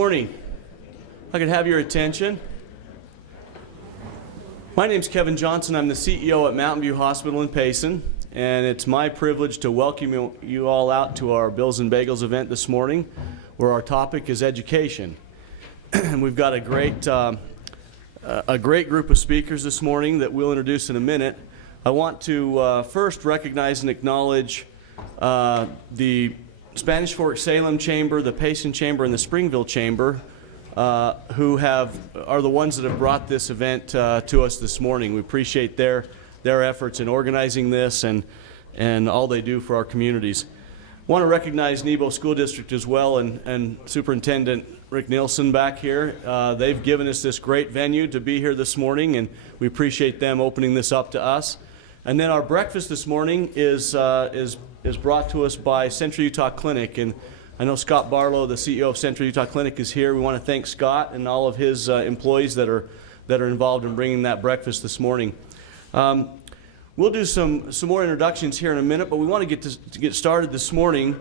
morning. If I could have your attention. My name's Kevin Johnson. I'm the CEO at Mountain View Hospital in Payson, and it's my privilege to welcome you all out to our Bills and Bagels event this morning, where our topic is education. We've got a great group of speakers this morning that we'll introduce in a minute. I want to first recognize and acknowledge the Spanish Fork Salem Chamber, the Payson Chamber, and the Springville Chamber, who are the ones that have brought this event to us this morning. We appreciate their efforts in organizing this and all they do for our communities. I want to recognize Nebo School District as well, and Superintendent Rick Nielsen back here. They've given us this great venue to be here this morning, and we appreciate them opening this up to us. And then our breakfast this morning is brought to us by Central Utah Clinic, and I know Scott Barlow, the CEO of Central Utah Clinic, is here. We want to thank Scott and all of his employees that are involved in bringing that breakfast this morning. We'll do some more introductions here in a minute, but we want to get started this morning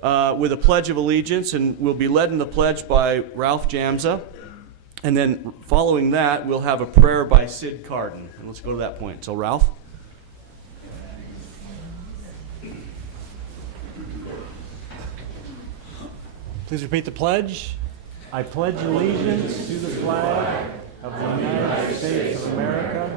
with a Pledge of Allegiance, and we'll be led in the pledge by Ralph Jamza, and then following that we'll have a prayer by Sid Carden. And let's go to that point. So Ralph. Please repeat the pledge. I pledge allegiance to the flag of the United States of America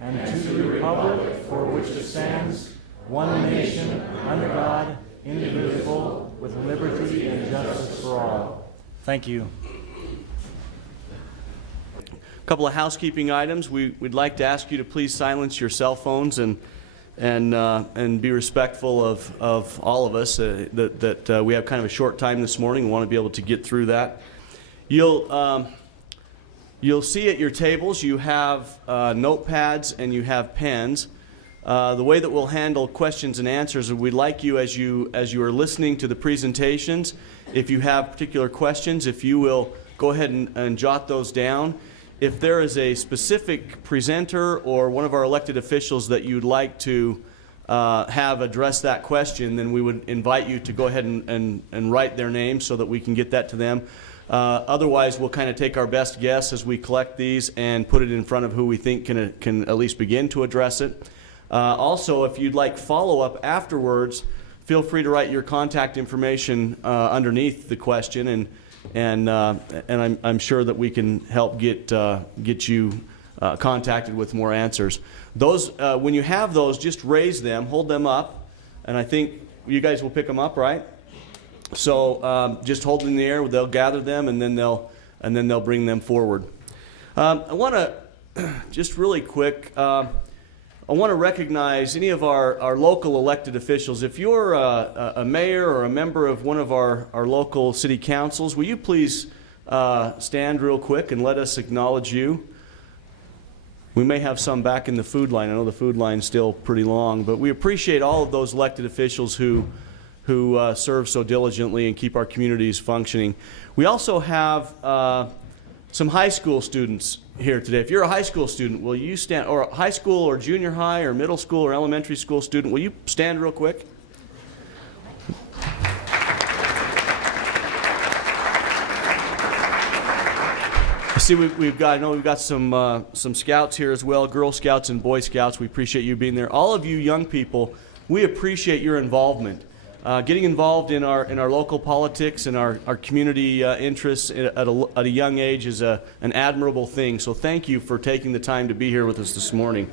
and to the republic for which it stands, one nation, under God, indivisible, with liberty and justice for all. Thank you. A couple of housekeeping items. We'd like to ask you to please silence your cell phones and be respectful of all of us. That we have kind of a short time this morning. We want to be able to get through that. You'll see at your tables you have notepads and you have pens. The way that we'll handle questions and answers is we'd like you, as you are listening to the presentations, if you have particular questions, if you will go ahead and jot those down. If there is a specific presenter or one of our elected officials that you'd like to have address that question, then we would invite you to go ahead and write their name so that we can get that to them. Otherwise, we'll kind of take our best guess as we collect these and put it in front of who we think can at least begin to address it. Also, if you'd like follow-up afterwards, feel free to write your contact information underneath the question, and I'm sure that we can help get you contacted with more answers. Those, when you have those, just raise them, hold them up, and I think you guys will pick them up, right? So just hold them in the air. They'll gather them, and then they'll bring them forward. I want to just really quick. I want to recognize any of our local elected officials. If you're a mayor or a member of one of our local city councils, will you please stand real quick and let us acknowledge you? We may have some back in the food line. I know the food line's still pretty long, but we appreciate all of those elected officials who serve so diligently and keep our communities functioning. We also have some high school students here today. If you're a high school student, will you stand, or a high school or junior high or middle school or elementary school student, will you stand real quick? I see we've got some scouts here as well, Girl Scouts and Boy Scouts. We appreciate you being there. All of you young people, we appreciate your involvement. Getting involved in our local politics and our community interests at a young age is an admirable thing. So thank you for taking the time to be here with us this morning.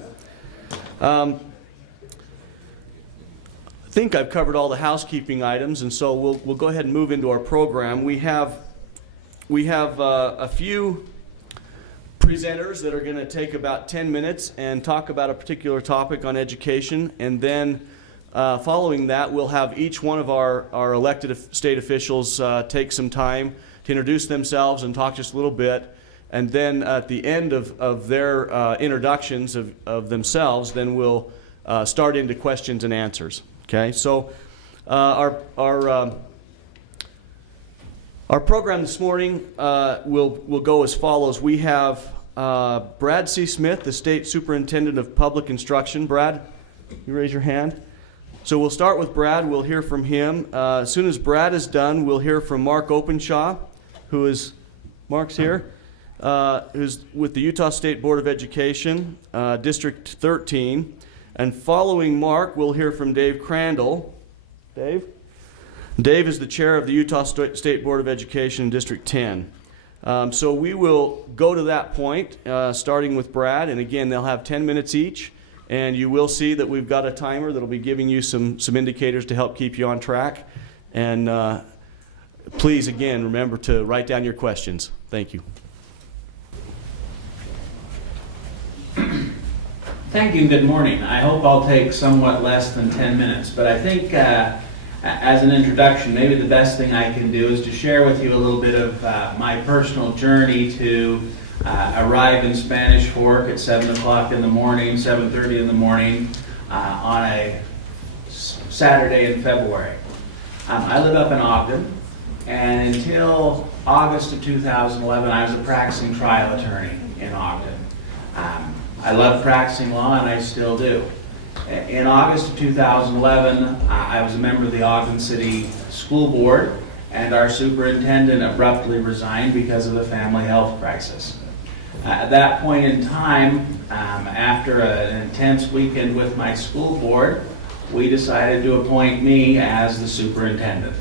I think I've covered all the housekeeping items, and so we'll go ahead and move into our program. We have a few presenters that are going to take about 10 minutes and talk about a particular topic on education, and then following that, we'll have each one of our elected state officials take some time to introduce themselves and talk just a little bit. And then at the end of their introductions of themselves, then we'll start into questions and answers. Okay, so our program this morning will go as follows. We have Brad C. Smith, the State Superintendent of Public Instruction. Brad, you raise your hand. So we'll start with Brad. We'll hear from him. As soon as Brad is done, we'll hear from Mark Openshaw, who is, Mark's here, who's with the Utah State Board of Education, District 13. And following Mark, we'll hear from Dave Crandall. Dave? Dave is the chair of the Utah State Board of Education, District 10. So we will go to that point, starting with Brad. And again, they'll have 10 minutes each. And you will see that we've got a timer that'll be giving you some indicators to help keep you on track. And please, again, remember to write down your questions. Thank you. Thank you and good morning. I hope I'll take somewhat less than 10 minutes, but I think as an introduction, maybe the best thing I can do is to share with you a little bit of my personal journey to arrive in Spanish Fork at 7 o'clock in the morning, 7:30 in the morning on a Saturday in February. I live up in Ogden, and until August of 2011, I was a practicing trial attorney in Ogden. I love practicing law, and I still do. In August of 2011, I was a member of the Ogden City School Board, and our superintendent abruptly resigned because of the family health crisis. At that point in time, after an intense weekend with my school board, we decided to appoint me as the superintendent.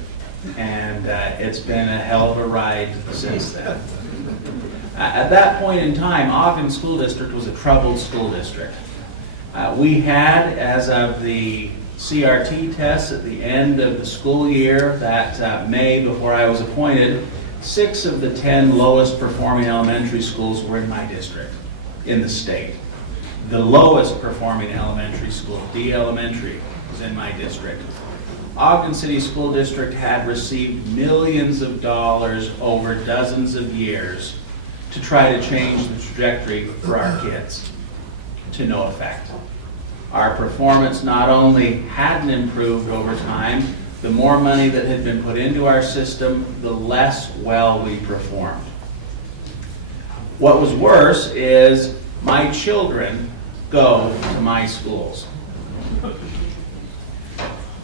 And it's been a hell of a ride since then. At that point in time, Ogden School District was a troubled school district. We had, as of the CRT tests at the end of the school year, that May before I was appointed, 6 of the 10 lowest performing elementary schools were in my district, in the state. The lowest performing elementary school, D Elementary, was in my district. Ogden City School District had received millions of dollars over dozens of years to try to change the trajectory for our kids, to no effect. Our performance not only hadn't improved over time, the more money that had been put into our system, the less well we performed. What was worse is my children go to my schools.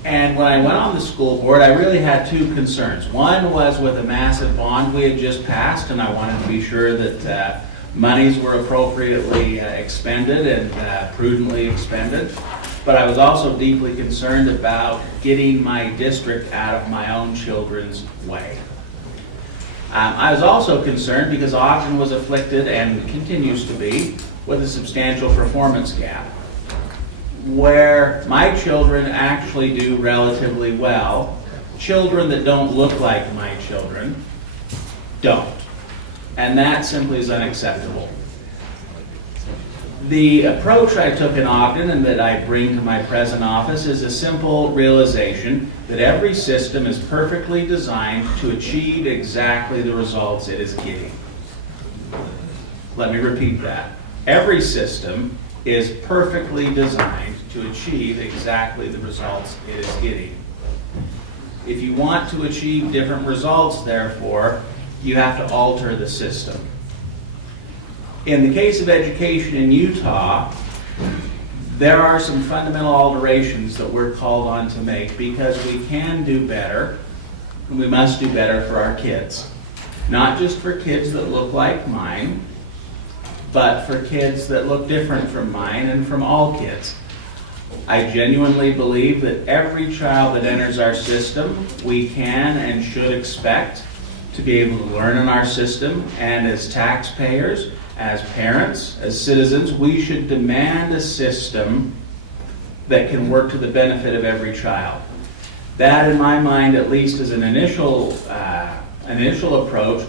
And when I went on the school board, I really had 2 concerns. One was with a massive bond we had just passed, and I wanted to be sure that monies were appropriately expended and prudently expended. But I was also deeply concerned about getting my district out of my own children's way. I was also concerned because Ogden was afflicted, and continues to be, with a substantial performance gap. Where my children actually do relatively well, children that don't look like my children don't. And that simply is unacceptable. The approach I took in Ogden and that I bring to my present office is a simple realization that every system is perfectly designed to achieve exactly the results it is getting. Let me repeat that. Every system is perfectly designed to achieve exactly the results it is getting. If you want to achieve different results, therefore, you have to alter the system. In the case of education in Utah, there are some fundamental alterations that we're called on to make because we can do better, and we must do better for our kids. Not just for kids that look like mine, but for kids that look different from mine and from all kids. I genuinely believe that every child that enters our system, we can and should expect to be able to learn in our system, and as taxpayers, as parents, as citizens, we should demand a system that can work to the benefit of every child. That, in my mind, at least as an initial approach,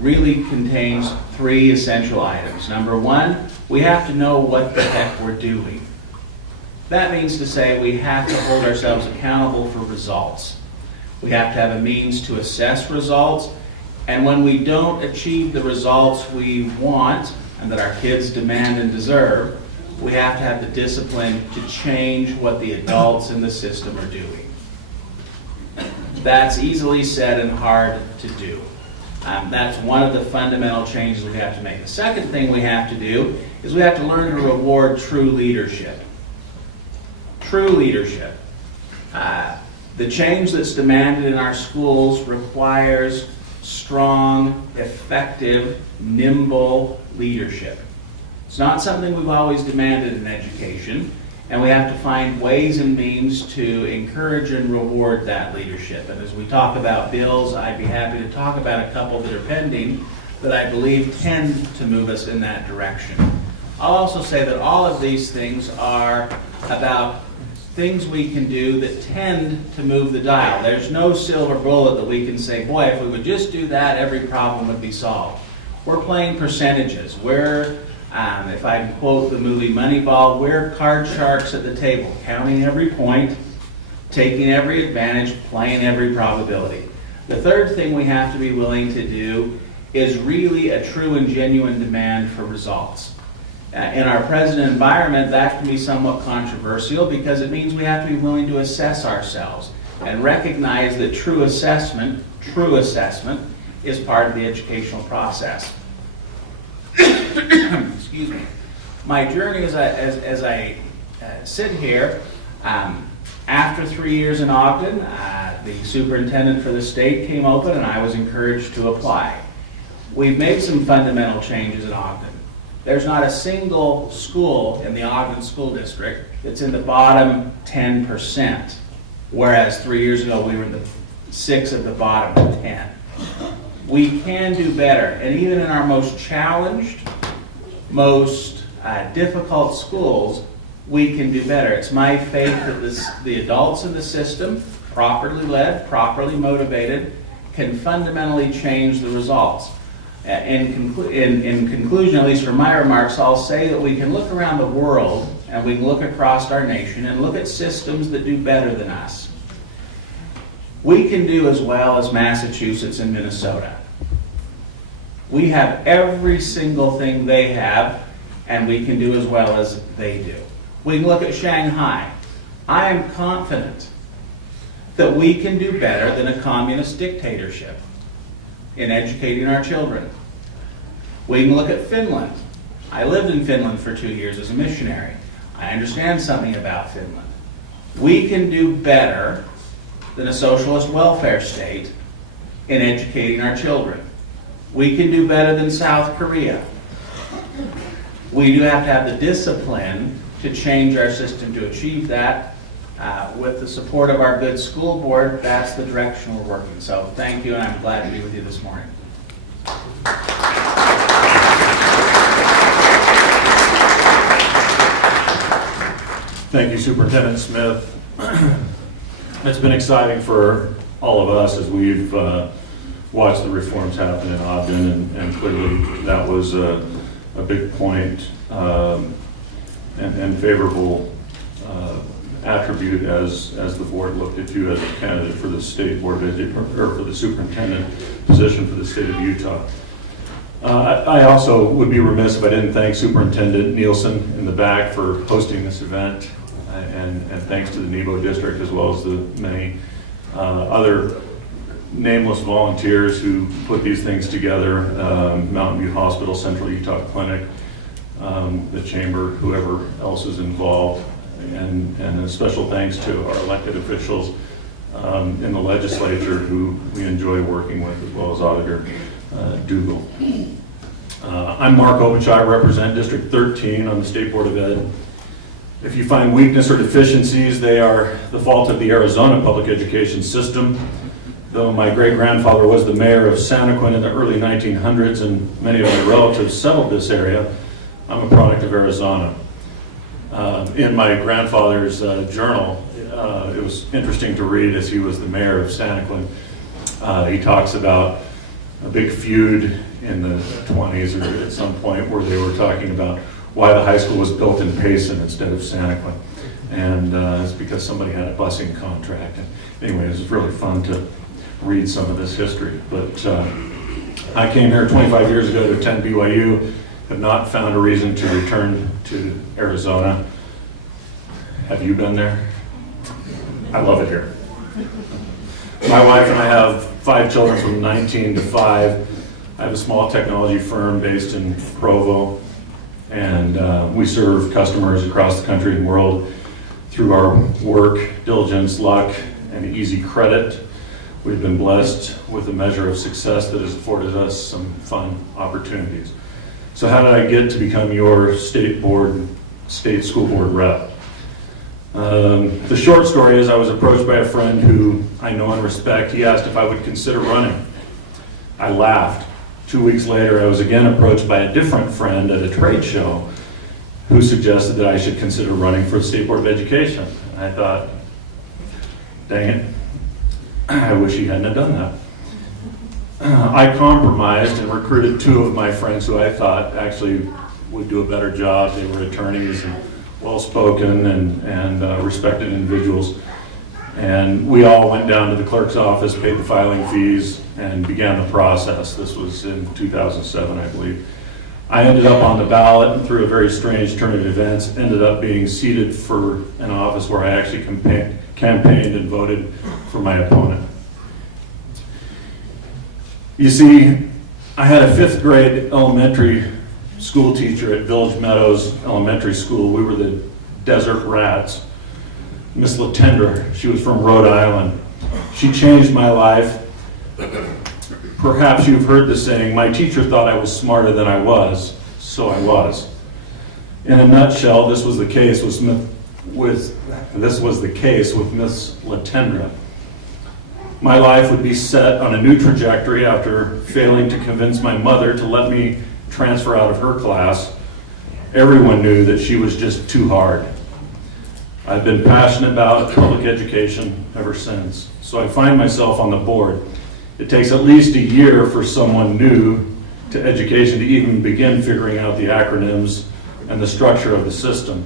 really contains 3 essential items. Number 1, we have to know what the heck we're doing. That means to say we have to hold ourselves accountable for results. We have to have a means to assess results, and when we don't achieve the results we want and that our kids demand and deserve, we have to have the discipline to change what the adults in the system are doing. That's easily said and hard to do. That's one of the fundamental changes we have to make. The second thing we have to do is we have to learn to reward true leadership. True leadership. The change that's demanded in our schools requires strong, effective, nimble leadership. It's not something we've always demanded in education, and we have to find ways and means to encourage and reward that leadership. And as we talk about bills, I'd be happy to talk about a couple that are pending that I believe tend to move us in that direction. I'll also say that all of these things are about things we can do that tend to move the dial. There's no silver bullet that we can say, boy, if we would just do that, every problem would be solved. We're playing percentages. We're, if I quote the movie Moneyball, we're card sharks at the table, counting every point, taking every advantage, playing every probability. The third thing we have to be willing to do is really a true and genuine demand for results. In our present environment, that can be somewhat controversial because it means we have to be willing to assess ourselves and recognize that true assessment is part of the educational process. Excuse me. My journey as I sit here, after 3 years in Ogden, the superintendent for the state came open and I was encouraged to apply. We've made some fundamental changes in Ogden. There's not a single school in the Ogden School District that's in the bottom 10%, whereas 3 years ago we were in the 6 of the bottom 10. We can do better, and even in our most challenged, most difficult schools, we can do better. It's my faith that the adults in the system, properly led, properly motivated, can fundamentally change the results. In conclusion, at least for my remarks, I'll say that we can look around the world and we can look across our nation and look at systems that do better than us. We can do as well as Massachusetts and Minnesota. We have every single thing they have, and we can do as well as they do. We can look at Shanghai. I am confident that we can do better than a communist dictatorship in educating our children. We can look at Finland. I lived in Finland for 2 years as a missionary. I understand something about Finland. We can do better than a socialist welfare state in educating our children. We can do better than South Korea. We do have to have the discipline to change our system to achieve that. With the support of our good school board, that's the direction we're working. So thank you, and I'm glad to be with you this morning. Thank you, Superintendent Smith. It's been exciting for all of us as we've watched the reforms happen in Ogden, and clearly that was a big point and favorable attribute as the board looked at you as a candidate for the state board of education, or for the superintendent position for the state of Utah. I also would be remiss if I didn't thank Superintendent Nielsen in the back for hosting this event, and thanks to the Nebo District as well as the many other nameless volunteers who put these things together, Mountain View Hospital, Central Utah Clinic, the Chamber, whoever else is involved. And a special thanks to our elected officials in the legislature who we enjoy working with, as well as Auditor Dougal. I'm Mark Obich. I represent District 13 on the State Board of Ed. If you find weakness or deficiencies, they are the fault of the Arizona public education system. Though my great-grandfather was the mayor of Santaquin in the early 1900s and many of my relatives settled this area, I'm a product of Arizona. In my grandfather's journal, it was interesting to read as he was the mayor of Santaquin. He talks about a big feud in the 20s or at some point where they were talking about why the high school was built in Payson instead of Santaquin. And it's because somebody had a busing contract. And anyway, it was really fun to read some of this history. But I came here 25 years ago to attend BYU. Have not found a reason to return to Arizona. Have you been there? I love it here. My wife and I have 5 children from 19 to 5. I have a small technology firm based in Provo, and we serve customers across the country and world through our work, diligence, luck, and easy credit. we've been blessed with a measure of success that has afforded us some fun opportunities. So how did I get to become your state school board rep? The short story is I was approached by a friend who I know and respect. He asked if I would consider running. I laughed. 2 weeks later, I was again approached by a different friend at a trade show who suggested that I should consider running for the State Board of Education. I thought, dang it, I wish he hadn't have done that. I compromised and recruited 2 of my friends who I thought actually would do a better job. They were attorneys and well-spoken and respected individuals. And we all went down to the clerk's office, paid the filing fees, and began the process. This was in 2007, I believe. I ended up on the ballot, and through a very strange turn of events, ended up being seated for an office where I actually campaigned and voted for my opponent. You see, I had a 5th grade elementary school teacher at Village Meadows Elementary School. We were the Desert Rats. Miss Latendra, she was from Rhode Island. She changed my life. Perhaps you've heard the saying, my teacher thought I was smarter than I was, so I was. In a nutshell, this was the case with Miss Latendra. My life would be set on a new trajectory after failing to convince my mother to let me transfer out of her class. Everyone knew that she was just too hard. I've been passionate about public education ever since, so I find myself on the board. It takes at least a year for someone new to education to even begin figuring out the acronyms and the structure of the system.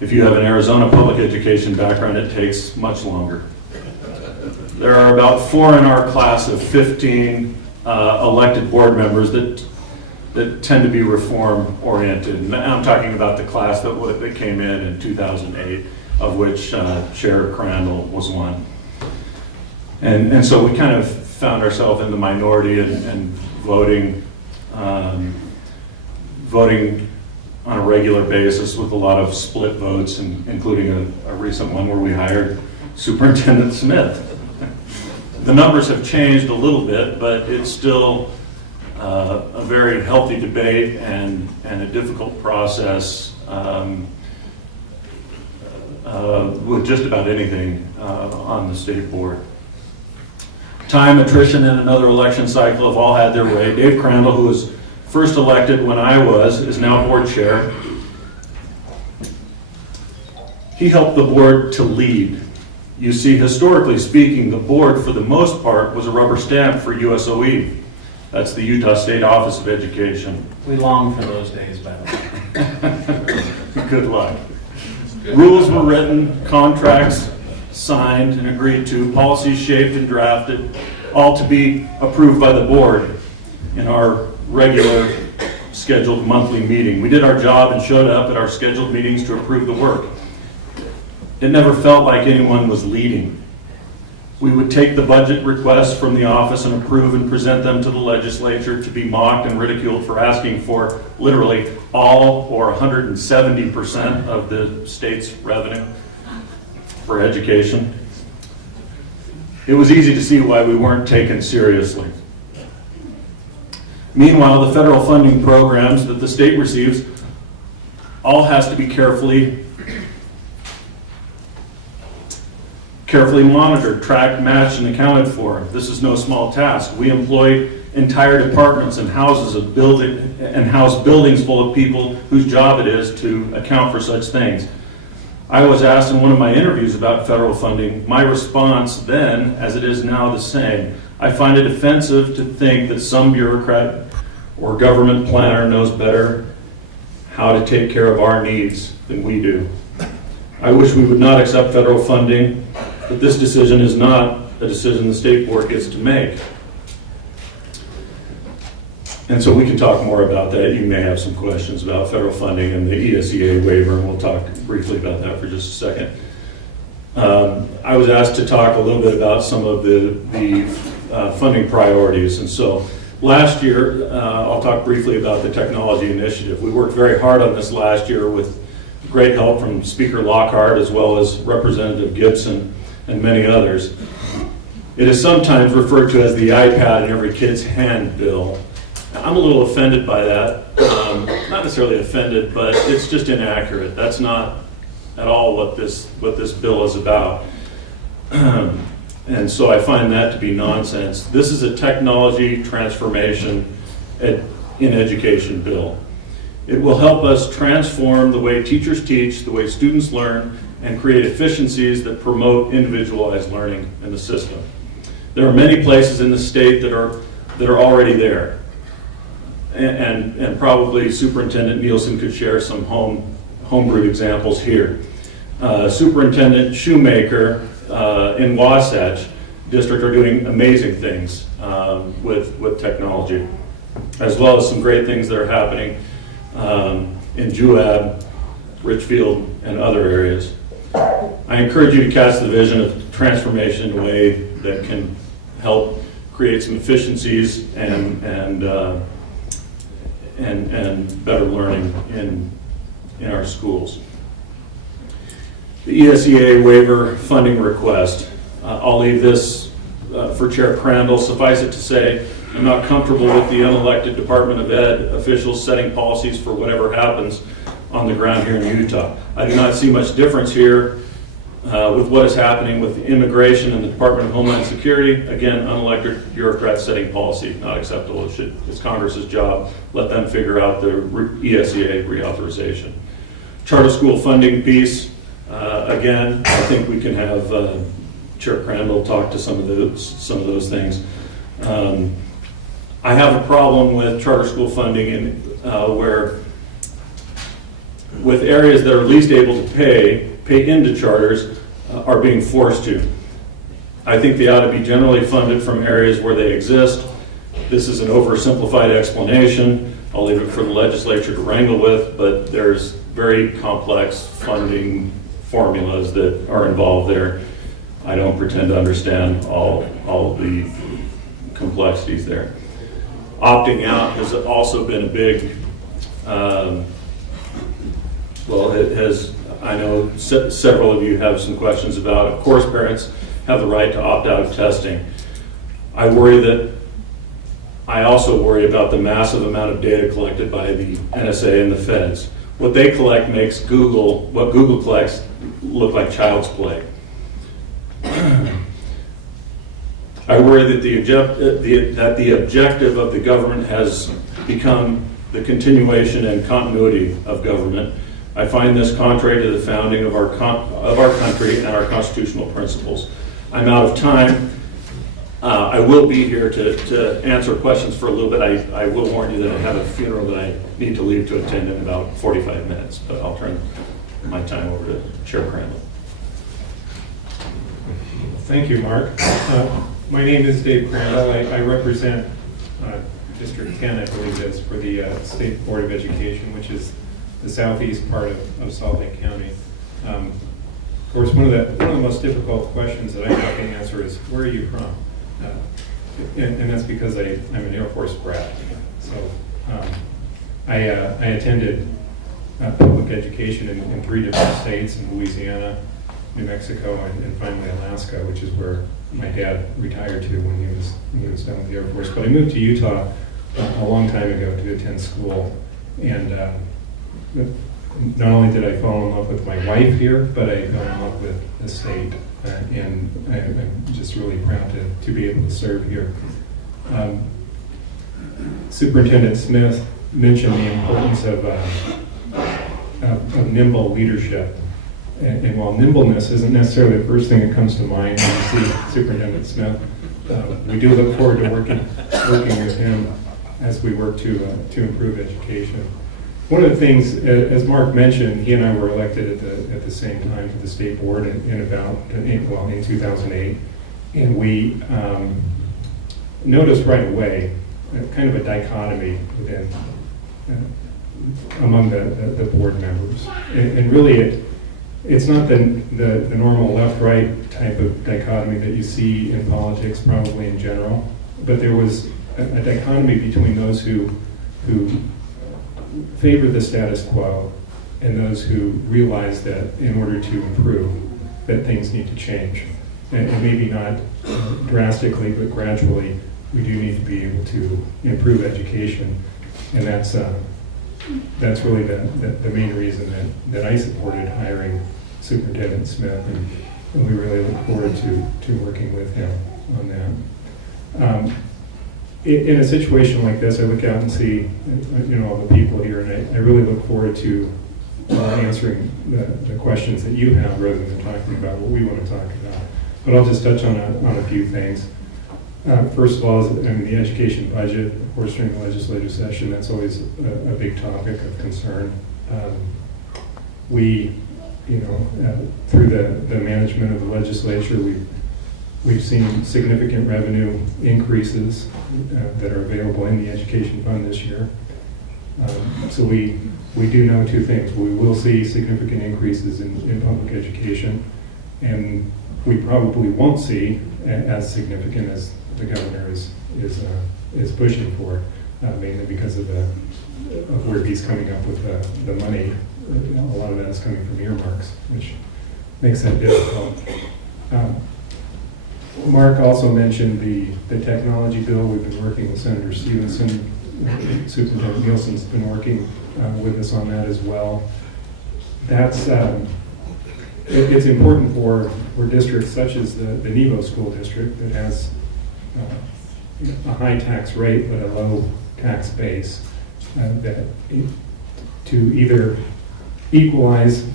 If you have an Arizona public education background, it takes much longer. There are about 4 in our class of 15 elected board members that tend to be reform-oriented. And I'm talking about the class that came in 2008, of which Chair Crandall was one. And so we kind of found ourselves in the minority and voting on a regular basis with a lot of split votes, including a recent one where we hired Superintendent Smith. The numbers have changed a little bit, but it's still a very healthy debate and a difficult process with just about anything on the state board. Time, attrition, and another election cycle have all had their way. Dave Crandall, who was first elected when I was, is now board chair. He helped the board to lead. You see, historically speaking, the board, for the most part, was a rubber stamp for USOE. That's the Utah State Office of Education. We long for those days, by the way. Good luck. Rules were written, contracts signed and agreed to, policies shaped and drafted, all to be approved by the board in our regular scheduled monthly meeting. We did our job and showed up at our scheduled meetings to approve the work. It never felt like anyone was leading. We would take the budget requests from the office and approve and present them to the legislature to be mocked and ridiculed for asking for literally all or 170% of the state's revenue for education. It was easy to see why we weren't taken seriously. Meanwhile, the federal funding programs that the state receives all has to be carefully monitored, tracked, matched, and accounted for. This is no small task. We employ entire departments and house buildings full of people whose job it is to account for such things. I was asked in one of my interviews about federal funding. My response then, as it is now, the same. I find it offensive to think that some bureaucrat or government planner knows better how to take care of our needs than we do. I wish we would not accept federal funding, but this decision is not a decision the state board gets to make. And so we can talk more about that. You may have some questions about federal funding and the ESEA waiver, and we'll talk briefly about that for just a second. I was asked to talk a little bit about some of the funding priorities. And so last year, I'll talk briefly about the technology initiative. We worked very hard on this last year with great help from Speaker Lockhart as well as Representative Gibson and many others. It is sometimes referred to as the iPad in every kid's hand bill. I'm a little offended by that. Not necessarily offended, but it's just inaccurate. That's not at all what this bill is about. And so I find that to be nonsense. This is a technology transformation in education bill. It will help us transform the way teachers teach, the way students learn, and create efficiencies that promote individualized learning in the system. There are many places in the state that are already there. And probably Superintendent Nielsen could share some homebrewed examples here. Superintendent Shoemaker in Wasatch District are doing amazing things with technology, as well as some great things that are happening in Juab, Richfield, and other areas. I encourage you to cast the vision of transformation in a way that can help create some efficiencies and better learning in our schools. The ESEA waiver funding request. I'll leave this for Chair Crandall. Suffice it to say, I'm not comfortable with the unelected Department of Ed officials setting policies for whatever happens on the ground here in Utah. I do not see much difference here with what is happening with the immigration and the Department of Homeland Security. Again, unelected bureaucrats setting policy, not acceptable. It's Congress's job. Let them figure out the ESEA reauthorization. Charter school funding piece. Again, I think we can have Chair Crandall talk to some of those things. I have a problem with charter school funding where with areas that are least able to pay into charters are being forced to. I think they ought to be generally funded from areas where they exist. This is an oversimplified explanation. I'll leave it for the legislature to wrangle with, but there's very complex funding formulas that are involved there. I don't pretend to understand all of the complexities there. Opting out has also been a big, it has, I know several of you have some questions about. Of course, parents have the right to opt out of testing. I also worry about the massive amount of data collected by the NSA and the feds. What they collect makes what Google collects look like child's play. I worry that the objective of the government has become the continuation and continuity of government. I find this contrary to the founding of our country and our constitutional principles. I'm out of time. I will be here to answer questions for a little bit. I will warn you that I have a funeral that I need to leave to attend in about 45 minutes, but I'll turn my time over to Chair Crandall. Thank you, Mark. My name is Dave Crandall. I represent District 10, I believe it is, for the State Board of Education, which is the southeast part of Salt Lake County. Of course, one of the most difficult questions that I have to answer is, where are you from? And that's because I'm an Air Force brat. So I attended public education in 3 different states, in Louisiana, New Mexico, and finally Alaska, which is where my dad retired to when he was done with the Air Force. But I moved to Utah a long time ago to attend school, and not only did I fall in love with my wife here, but I fell in love with the state, and I'm just really proud to be able to serve here. Superintendent Smith mentioned the importance of nimble leadership. And while nimbleness isn't necessarily the first thing that comes to mind when you see Superintendent Smith, we do look forward to working with him as we work to improve education. One of the things, as Mark mentioned, he and I were elected at the same time to the state board in 2008, and we noticed right away kind of a dichotomy within among the board members, and really it's not the normal left-right type of dichotomy that you see in politics, probably in general, but there was a dichotomy between those who favor the status quo and those who realize that in order to improve, that things need to change. and maybe not drastically, but gradually, we do need to be able to improve education. And that's really the main reason that I supported hiring Superintendent Smith, and we really look forward to working with him on that. In a situation like this, I look out and see, all the people here, and I really look forward to answering the questions that you have rather than talking about what we want to talk about. But I'll just touch on a few things. First of all, the education budget, of course, during the legislative session, that's always a big topic of concern. We, through the management of the legislature, we've seen significant revenue increases that are available in the education fund this year. So we do know two things. We will see significant increases in public education, and we probably won't see as significant as the governor is pushing for, mainly because of where he's coming up with the money. A lot of that is coming from earmarks, which makes that difficult. Mark also mentioned the technology bill. We've been working with Senator Stevenson. Superintendent Nielsen's been working with us on that as well. That's it's important for districts such as the Nebo School District that has a high tax rate but a low tax base, that to either equalize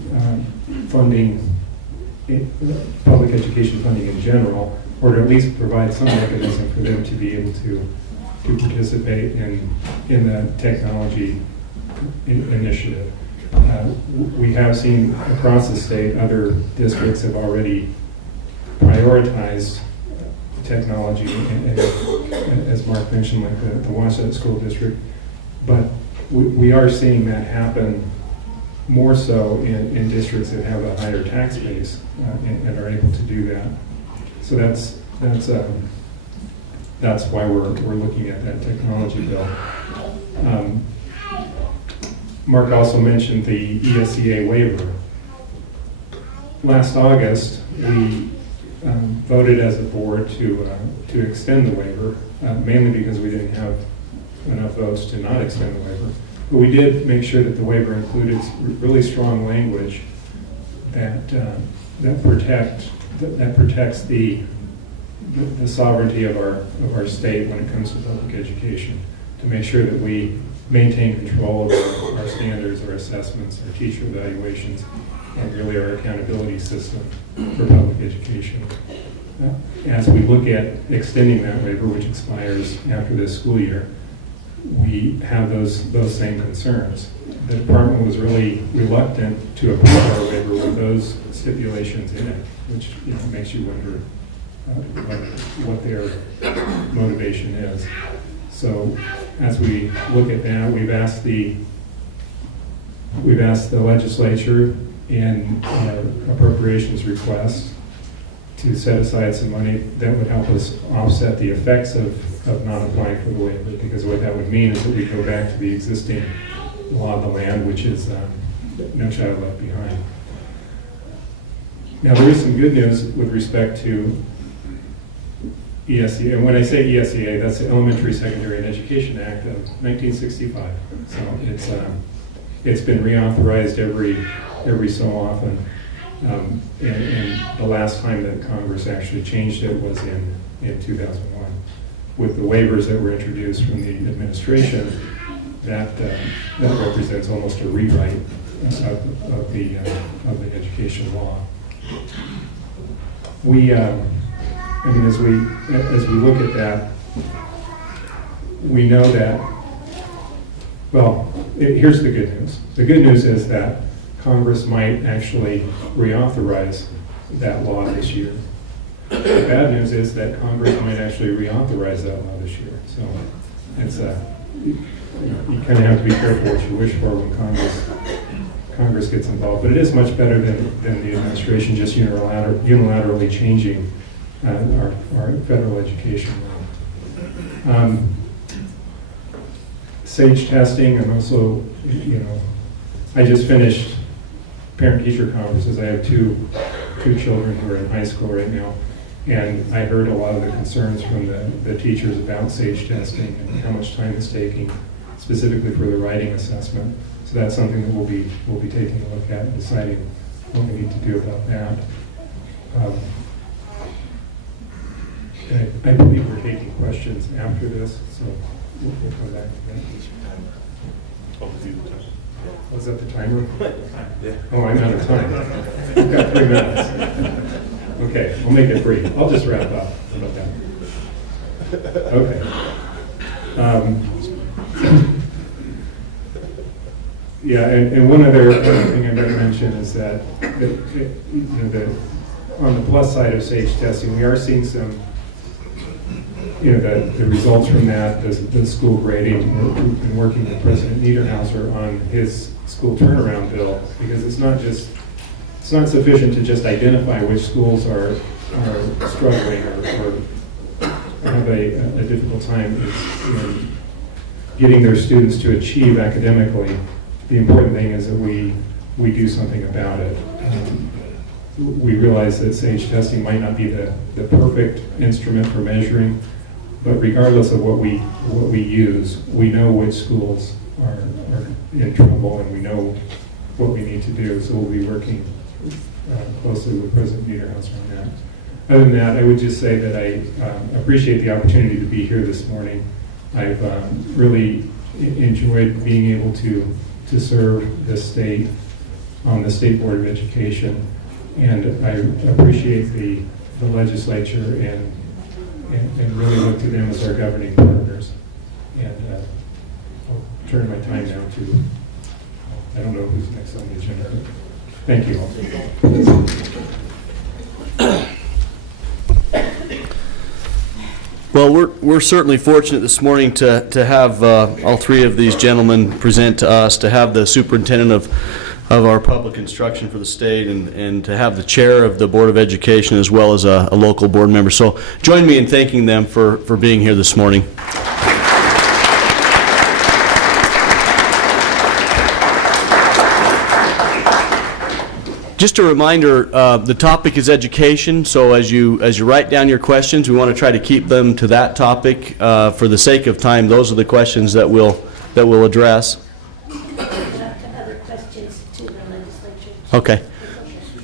funding, public education funding in general, or to at least provide some mechanism for them to be able to participate in the technology initiative. We have seen across the state other districts have already prioritized technology, and as Mark mentioned, like the Wasatch School District, but we are seeing that happen more so in districts that have a higher tax base and are able to do that. So that's why we're looking at that technology bill. Mark also mentioned the ESEA waiver. Last August, we voted as a board to extend the waiver, mainly because we didn't have enough votes to not extend the waiver. But we did make sure that the waiver included really strong language that protects the sovereignty of our state when it comes to public education, to make sure that we maintain control of our standards, our assessments, our teacher evaluations, and really our accountability system for public education. As we look at extending that waiver, which expires after this school year, we have those same concerns. The department was really reluctant to approve our waiver with those stipulations in it, which makes you wonder what their motivation is. So as we look at that, we've asked the legislature in our appropriations request to set aside some money that would help us offset the effects of not applying for the waiver, because what that would mean is that we go back to the existing law of the land, which is no child left behind. Now, there is some good news with respect to ESEA, and when I say ESEA, that's the Elementary, Secondary, and Education Act of 1965. So it's been reauthorized every so often, and the last time that Congress actually changed it was in 2001. With the waivers that were introduced from the administration, that represents almost a rewrite of the education law. As we look at that, we know that, here's the good news. The good news is that Congress might actually reauthorize that law this year. The bad news is that Congress might actually reauthorize that law this year. So it's you kind of have to be careful what you wish for when Congress gets involved. But it is much better than the administration just unilaterally changing our federal education law. SAGE testing, and also, I just finished parent-teacher conferences. I have two children who are in high school right now, And I heard a lot of the concerns from the teachers about SAGE testing and how much time it's taking, specifically for the writing assessment. So that's something that we'll be taking a look at and deciding what we need to do about that. I believe we're taking questions after this, so we'll come back to that. Was that the timer? Oh, I'm out of time. I've got 3 minutes. Okay, I'll make it brief. I'll just wrap up. How about that? Okay. Yeah, and one other thing I'm going to mention is that, on the plus side of SAGE testing, we are seeing some, the results from that, the school grading. We've been working with President Niederhauser on his school turnaround bill, because it's not sufficient to just identify which schools are struggling or have a difficult time in getting their students to achieve academically. The important thing is that we do something about it. We realize that SAGE testing might not be the perfect instrument for measuring, but regardless of what we use, we know which schools are in trouble, and we know what we need to do. So we'll be working closely with President Niederhauser on that. Other than that, I would just say that I appreciate the opportunity to be here this morning. I've really enjoyed being able to serve the state on the State Board of Education, and I appreciate the legislature and really look to them as our governing partners. And I'll turn my time now to, I don't know who's next on the agenda. Thank you all. Well, we're certainly fortunate this morning to have all three of these gentlemen present to us, to have the superintendent of our public instruction for the state, and to have the chair of the Board of Education as well as a local board member. So join me in thanking them for being here this morning. Just a reminder, the topic is education, so as you write down your questions, we want to try to keep them to that topic. For the sake of time, those are the questions that we'll address. Other questions to the legislature. Okay.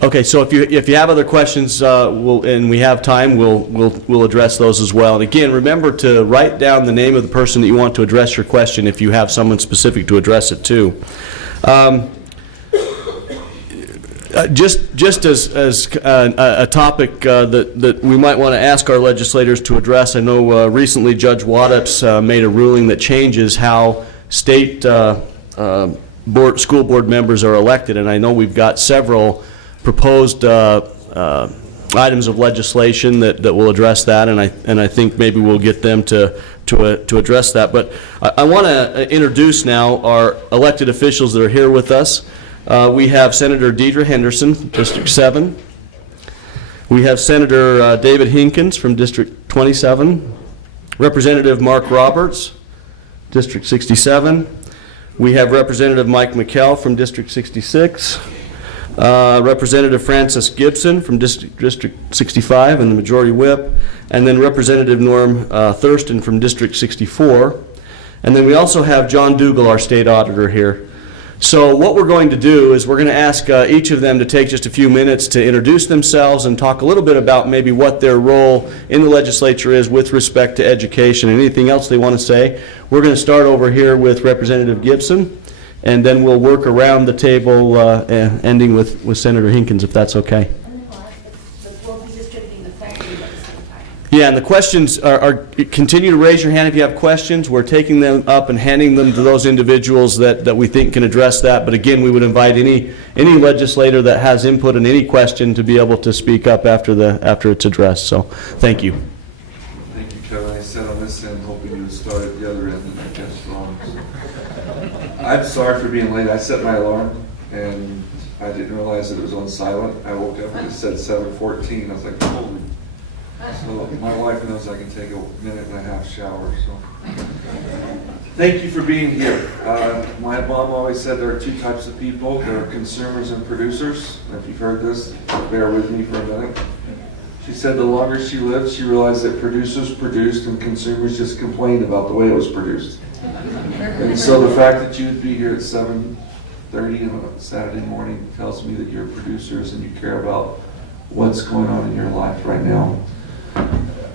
Okay, so if you have other questions, and we have time, we'll address those as well. And again, remember to write down the name of the person that you want to address your question if you have someone specific to address it to. Just as a topic that we might want to ask our legislators to address, I know recently Judge Waddups made a ruling that changes how state school board members are elected, and I know we've got several proposed items of legislation that will address that, and I think maybe we'll get them to address that. But I want to introduce now our elected officials that are here with us. We have Senator Deidre Henderson, District 7. We have Senator David Hinkins from District 27. Representative Mark Roberts, District 67. We have Representative Mike McKell from District 66. Representative Francis Gibson from District 65 and the Majority Whip. And then Representative Norm Thurston from District 64. And then we also have John Dougal, our state auditor, here. So what we're going to do is we're going to ask each of them to take just a few minutes to introduce themselves and talk a little bit about maybe what their role in the legislature is with respect to education and anything else they want to say. We're going to start over here with Representative Gibson, and then we'll work around the table, ending with Senator Hinkins, if that's okay. We'll be distributing the questions at the same time. Yeah, and the questions are continue to raise your hand if you have questions. We're taking them up and handing them to those individuals that we think can address that. But again, we would invite any legislator that has input on any question to be able to speak up after it's addressed. So, thank you. Thank you, Kevin. I sat on this end hoping you would start at the other end, and I guess wrong. I'm sorry for being late. I set my alarm, and I didn't realize that it was on silent. I woke up and it said 7:14. I was like, holy. So my wife knows I can take a minute and a half shower. So thank you for being here. My mom always said there are two types of people. There are consumers and producers. And if you've heard this, bear with me for a minute. She said the longer she lived, she realized that producers produced and consumers just complained about the way it was produced. And so the fact that you would be here at 7:30 on a Saturday morning tells me that you're producers and you care about what's going on in your life right now.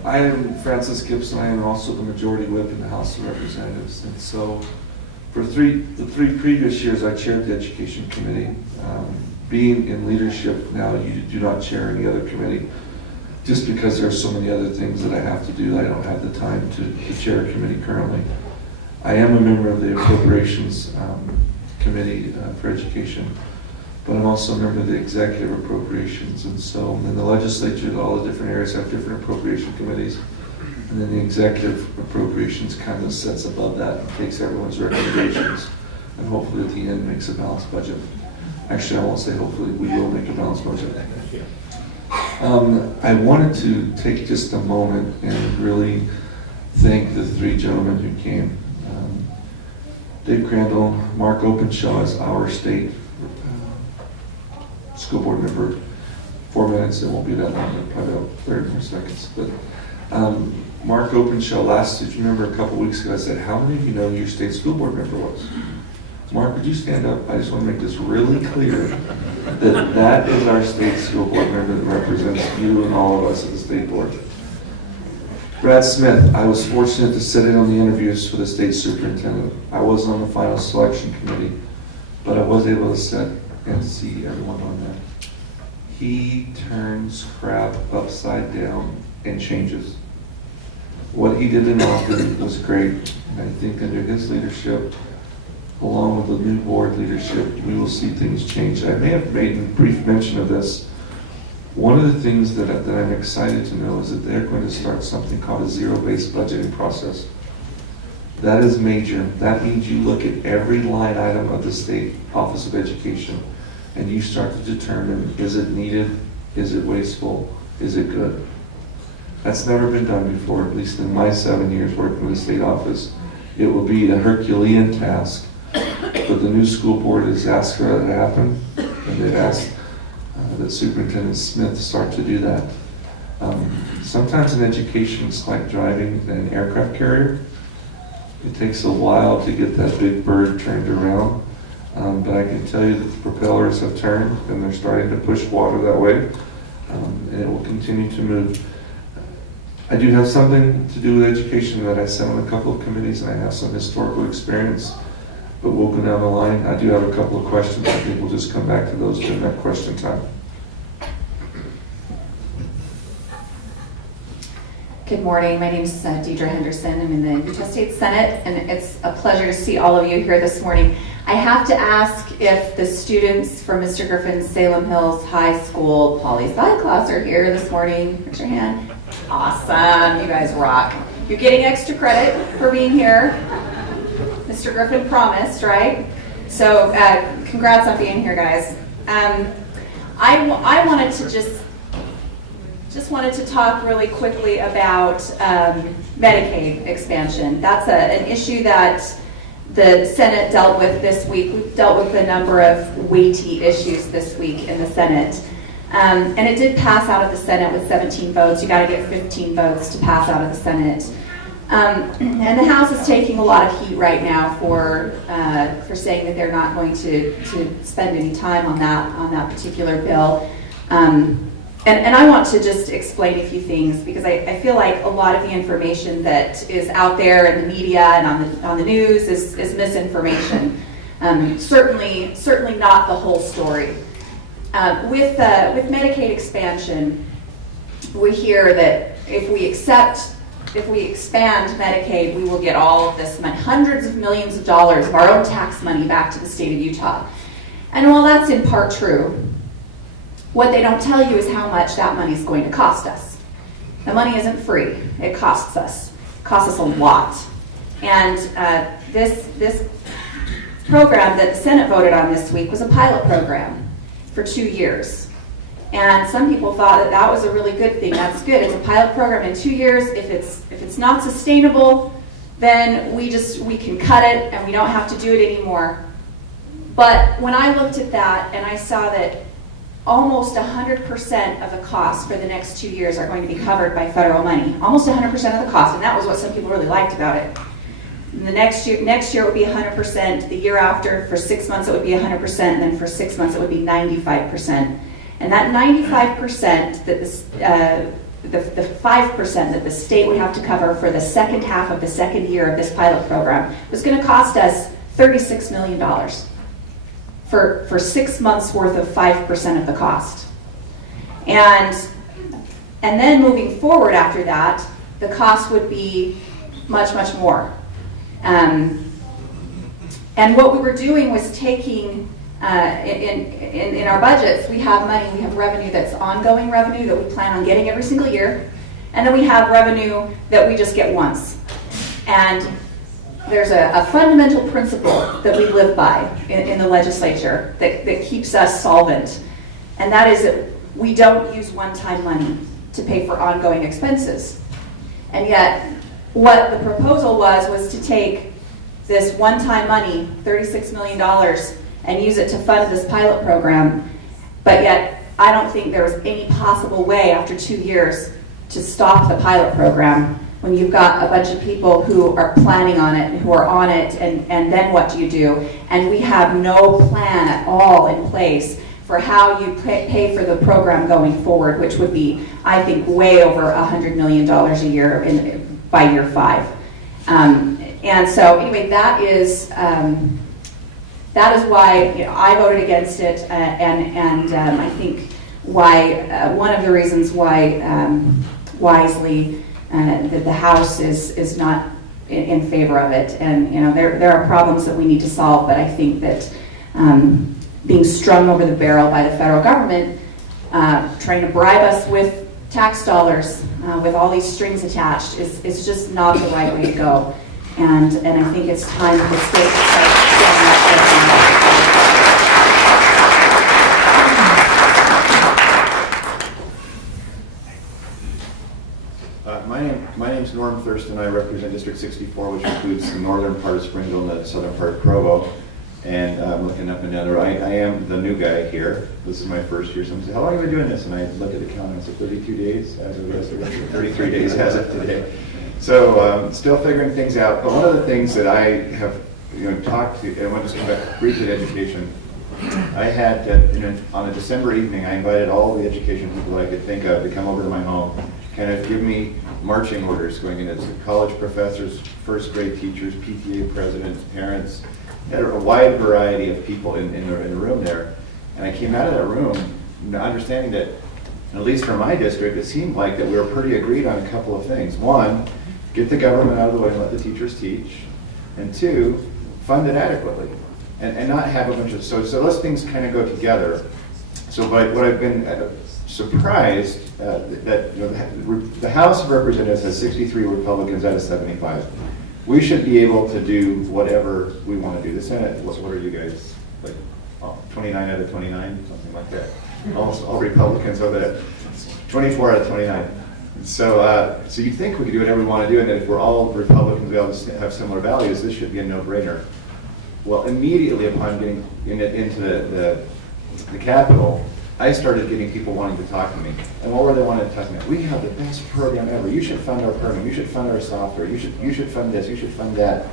I am Francis Gibson. I am also the majority whip in the House of Representatives. And so for the three previous years, I chaired the Education Committee. Being in leadership now, you do not chair any other committee. Just because there are so many other things that I have to do, I don't have the time to chair a committee currently. I am a member of the Appropriations Committee for Education, but I'm also a member of the Executive Appropriations. And so in the legislature, all the different areas have different appropriation committees. And then the Executive Appropriations kind of sits above that and takes everyone's recommendations and hopefully at the end makes a balanced budget. Actually, I won't say hopefully, we will make a balanced budget. I wanted to take just a moment and really thank the three gentlemen who came. Dave Crandall, Mark Openshaw is our state school board member. 4 minutes, it won't be that long, probably about 30 more seconds. But Mark Openshaw, if you remember a couple weeks ago, I said, how many of you know who your state school board member was? Mark, would you stand up? I just want to make this really clear that that is our state school board member that represents you and all of us at the state board. Brad Smith, I was fortunate to sit in on the interviews for the state superintendent. I wasn't on the final selection committee, but I was able to sit and see everyone on there. He turns crap upside down and changes. What he did in Austin was great, and I think under his leadership, along with the new board leadership, we will see things change. I may have made a brief mention of this. One of the things that I'm excited to know is that they're going to start something called a zero-based budgeting process. That is major. That means you look at every line item of the State Office of Education and you start to determine, is it needed? Is it wasteful? Is it good? That's never been done before, at least in my 7 years working with the state office. It will be a Herculean task, but the new school board has asked for that to happen, and they've asked that Superintendent Smith start to do that. Sometimes in education, it's like driving an aircraft carrier. It takes a while to get that big bird turned around, but I can tell you that the propellers have turned and they're starting to push water that way, and it will continue to move. I do have something to do with education that I sat on a couple of committees and I have some historical experience, but we'll go down the line. I do have a couple of questions. I think we'll just come back to those during that question time. Good morning. My name is Deidre Henderson. I'm in the Utah State Senate, and it's a pleasure to see all of you here this morning. I have to ask if the students from Mr. Griffin's Salem Hills High School poli-sci class are here this morning. Raise your hand. Awesome. You guys rock. You're getting extra credit for being here. Mr. Griffin promised, right? So congrats on being here, guys. I wanted to just wanted to talk really quickly about Medicaid expansion. That's an issue that the Senate dealt with this week. We've dealt with a number of weighty issues this week in the Senate. And it did pass out of the Senate with 17 votes. You got to get 15 votes to pass out of the Senate. And the House is taking a lot of heat right now for saying that they're not going to spend any time on that particular bill. And I want to just explain a few things because I feel like a lot of the information that is out there in the media and on the news is misinformation. Certainly not the whole story. With Medicaid expansion, we hear that if we expand Medicaid, we will get all of this money, hundreds of millions of dollars of our own tax money back to the state of Utah. And while that's in part true, what they don't tell you is how much that money is going to cost us. The money isn't free. It costs us. It costs us a lot. And this program that the Senate voted on this week was a pilot program for 2 years. And some people thought that was a really good thing. That's good. It's a pilot program in 2 years. If it's not sustainable, then we can cut it and we don't have to do it anymore. But when I looked at that and I saw that almost 100% of the costs for the next 2 years are going to be covered by federal money. Almost 100% of the cost, and that was what some people really liked about it. And the next year it would be 100%. The year after, for 6 months, it would be 100%, and then for 6 months, it would be 95%. And that 95% that the 5% that the state would have to cover for the second half of the second year of this pilot program was going to cost us $36 million for 6 months worth of 5% of the cost. And then moving forward after that, the cost would be much, much more. And what we were doing was taking, in our budgets, we have money, we have revenue that's ongoing revenue that we plan on getting every single year, and then we have revenue that we just get once. And there's a fundamental principle that we live by in the legislature that keeps us solvent, and that is that we don't use one-time money to pay for ongoing expenses. And yet, what the proposal was to take this one-time money, $36 million, and use it to fund this pilot program, but yet I don't think there was any possible way after 2 years to stop the pilot program when you've got a bunch of people who are planning on it, who are on it, and then what do you do? And we have no plan at all in place for how you pay for the program going forward, which would be, I think, way over $100 million a year by year 5. And so anyway, that is why I voted against it, and I think why one of the reasons why wisely that the House is not in favor of it. And there are problems that we need to solve, but I think that being strung over the barrel by the federal government, trying to bribe us with tax dollars with all these strings attached is just not the right way to go. And I think it's time for the state to start standing up for My name's Norm Thurston. I represent District 64, which includes the northern part of Springville and the southern part of Provo. And I'm looking up and down the road. I am the new guy here. This is my first year. Someone said, how long have you been doing this? And I look at the count and I said, 32 days as of yesterday, 33 days as of today. So still figuring things out. But one of the things that I have talked to, and I want to just come back briefly to education. I had, on a December evening, I invited all the education people I could think of to come over to my home, kind of give me marching orders going into college professors, first grade teachers, PTA presidents, parents. Had a wide variety of people in the room there. And I came out of that room understanding that, at least for my district, it seemed like that we were pretty agreed on a couple of things. One, get the government out of the way and let the teachers teach. And two, fund it adequately. And not have a bunch of, so those things kind of go together. So what I've been surprised that the House of Representatives has 63 Republicans out of 75. We should be able to do whatever we want to do. The Senate, what are you guys, like 29 out of 29, something like that. Almost all Republicans over that, 24 out of 29. So you'd think we could do whatever we want to do, and that if we're all Republicans, we all have similar values, this should be a no-brainer. Well, immediately upon getting into the Capitol, I started getting people wanting to talk to me. And what were they wanting to talk to me about? We have the best program ever. You should fund our program. You should fund our software. You should fund this. You should fund that.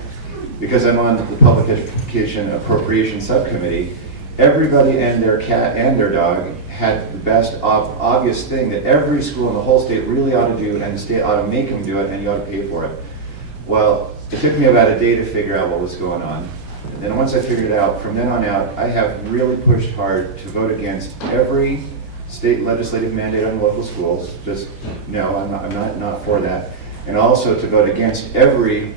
Because I'm on the Public Education Appropriation Subcommittee, everybody and their cat and their dog had the best obvious thing that every school in the whole state really ought to do, and the state ought to make them do it, and you ought to pay for it. Well, it took me about a day to figure out what was going on. And then once I figured it out, from then on out, I have really pushed hard to vote against every state legislative mandate on local schools. Just, no, I'm not for that. And also to vote against every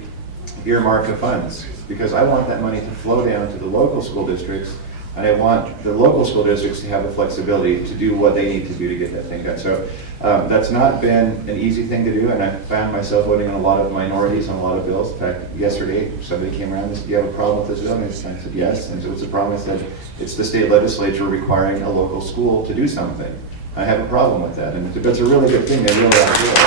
earmark of funds, because I want that money to flow down to the local school districts, and I want the local school districts to have the flexibility to do what they need to do to get that thing done. So that's not been an easy thing to do, and I found myself voting on a lot of minorities on a lot of bills. In fact, yesterday, somebody came around and said, do you have a problem with this bill? And I said, yes. And so what's the problem? I said, it's the state legislature requiring a local school to do something. I have a problem with that, and that's a really good thing. They really ought to do it.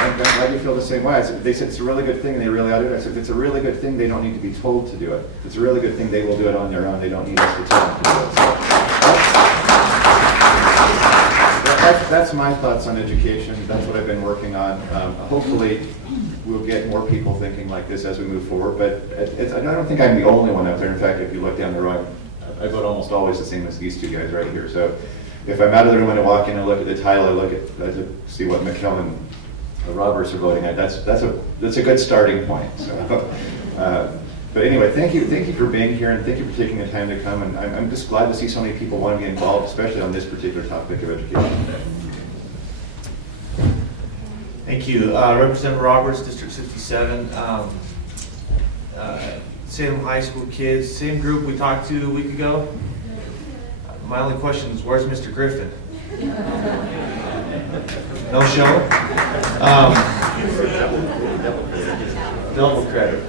I'm glad you feel the same way. I said, they said it's a really good thing, and they really ought to do it. I said, if it's a really good thing, they don't need to be told to do it. If it's a really good thing, they will do it on their own. They don't need us to tell them to do it. So that's my thoughts on education. That's what I've been working on. Hopefully, we'll get more people thinking like this as we move forward. But I don't think I'm the only one out there. In fact, if you look down the row, I vote almost always the same as these two guys right here. So if I'm out of the room and I walk in and look at the title, I see what McKell and Roberts are voting at. That's a good starting point. So, but anyway, thank you for being here, and thank you for taking the time to come. And I'm just glad to see so many people want to get involved, especially on this particular topic of education. Thank you. Representative Roberts, District 67. Salem High School kids, same group we talked to a week ago. My only question is, where's Mr. Griffin? No show? Double credit.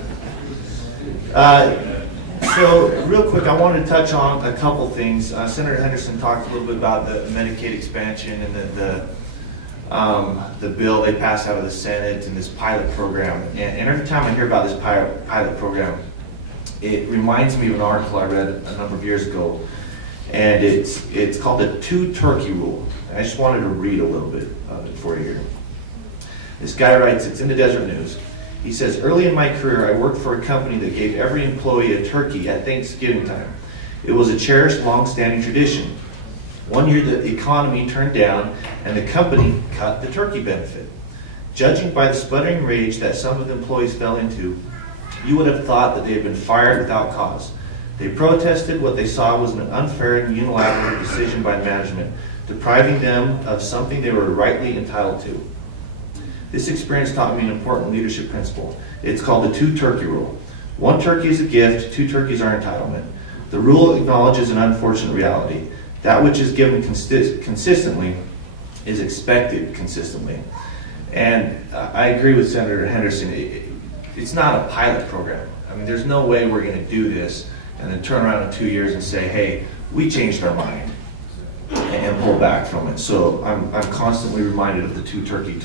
So real quick, I wanted to touch on a couple things. Senator Henderson talked a little bit about the Medicaid expansion and the bill they passed out of the Senate and this pilot program. And every time I hear about this pilot program, it reminds me of an article I read a number of years ago, and it's called the two-turkey rule. I just wanted to read a little bit of it for you here. This guy writes, it's in the Desert News. He says, early in my career, I worked for a company that gave every employee a turkey at Thanksgiving time. It was a cherished, long-standing tradition. One year, the economy turned down, and the company cut the turkey benefit. Judging by the sputtering rage that some of the employees fell into, you would have thought that they had been fired without cause. They protested what they saw was an unfair and unilateral decision by management, depriving them of something they were rightly entitled to. This experience taught me an important leadership principle. It's called the two-turkey rule. One turkey is a gift, two turkeys are entitlement. The rule acknowledges an unfortunate reality. That which is given consistently is expected consistently. And I agree with Senator Henderson. It's not a pilot program. I mean, there's no way we're going to do this and then turn around in 2 years and say, hey, we changed our mind and pull back from it. So I'm constantly reminded of the two-turkey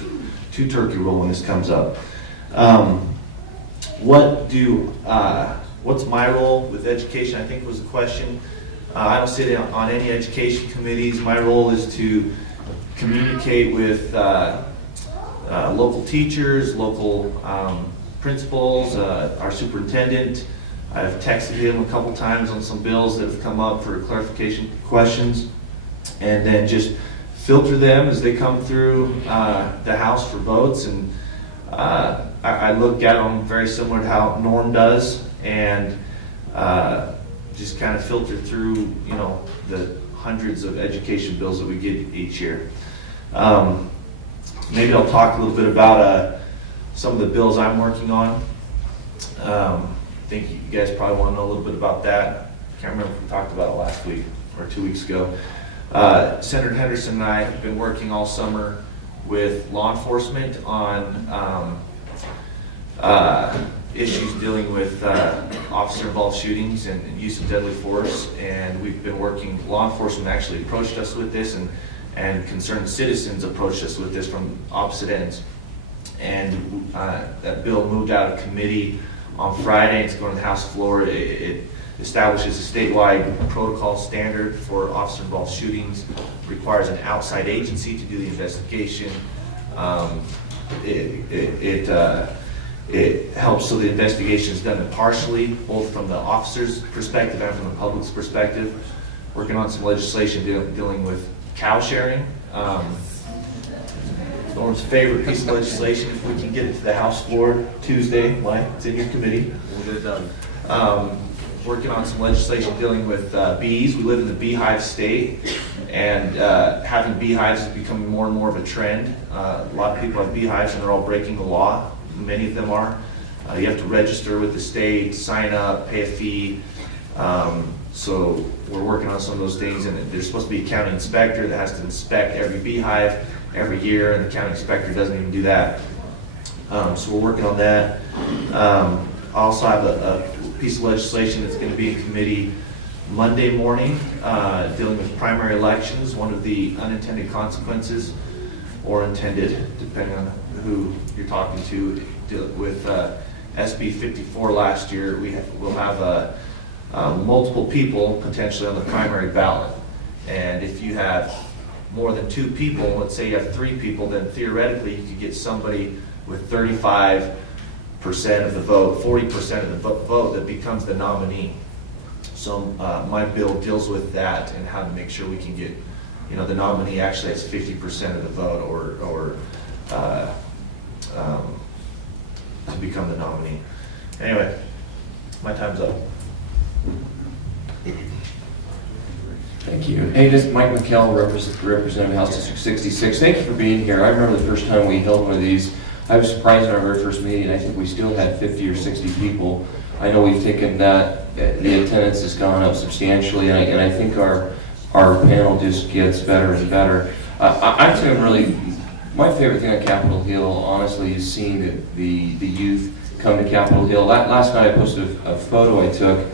rule when this comes up. What's my role with education, I think was the question. I don't sit on any education committees. My role is to communicate with local teachers, local principals, our superintendent. I've texted him a couple times on some bills that have come up for clarification questions, and then just filter them as they come through the House for votes. And I look at them very similar to how Norm does, and just kind of filter through, the hundreds of education bills that we get each year. Maybe I'll talk a little bit about some of the bills I'm working on. I think you guys probably want to know a little bit about that. I can't remember if we talked about it last week or 2 weeks ago. Senator Henderson and I have been working all summer with law enforcement on issues dealing with officer-involved shootings and use of deadly force. And we've been working, law enforcement actually approached us with this, and concerned citizens approached us with this from opposite ends. And that bill moved out of committee on Friday. It's going to the House floor. It establishes a statewide protocol standard for officer-involved shootings, requires an outside agency to do the investigation. It helps so the investigation is done impartially, both from the officer's perspective and from the public's perspective. Working on some legislation dealing with cow sharing. Norm's favorite piece of legislation, if we can get it to the House floor Tuesday, Mike, it's in your committee, we'll get it done. Working on some legislation dealing with bees. We live in the beehive state, and having beehives is becoming more and more of a trend. A lot of people have beehives and they're all breaking the law. Many of them are. You have to register with the state, sign up, pay a fee. So we're working on some of those things, and there's supposed to be a county inspector that has to inspect every beehive every year, and the county inspector doesn't even do that. So we're working on that. I also have a piece of legislation that's going to be in committee Monday morning, dealing with primary elections, one of the unintended consequences, or intended, depending on who you're talking to, with SB 54 last year, we'll have multiple people potentially on the primary ballot. And if you have more than 2 people, let's say you have 3 people, then theoretically you could get somebody with 35% of the vote, 40% of the vote that becomes the nominee. So my bill deals with that and how to make sure we can get, the nominee actually has 50% of the vote or to become the nominee. Anyway, my time's up. Thank you. Hey, this is Mike McKell, Representative House District 66. Thank you for being here. I remember the first time we held one of these. I was surprised in our very first meeting. I think we still had 50 or 60 people. I know we've taken that, the attendance has gone up substantially, and I think our panel just gets better and better. I'd say really, my favorite thing on Capitol Hill, honestly, is seeing the youth come to Capitol Hill. Last night I posted a photo I took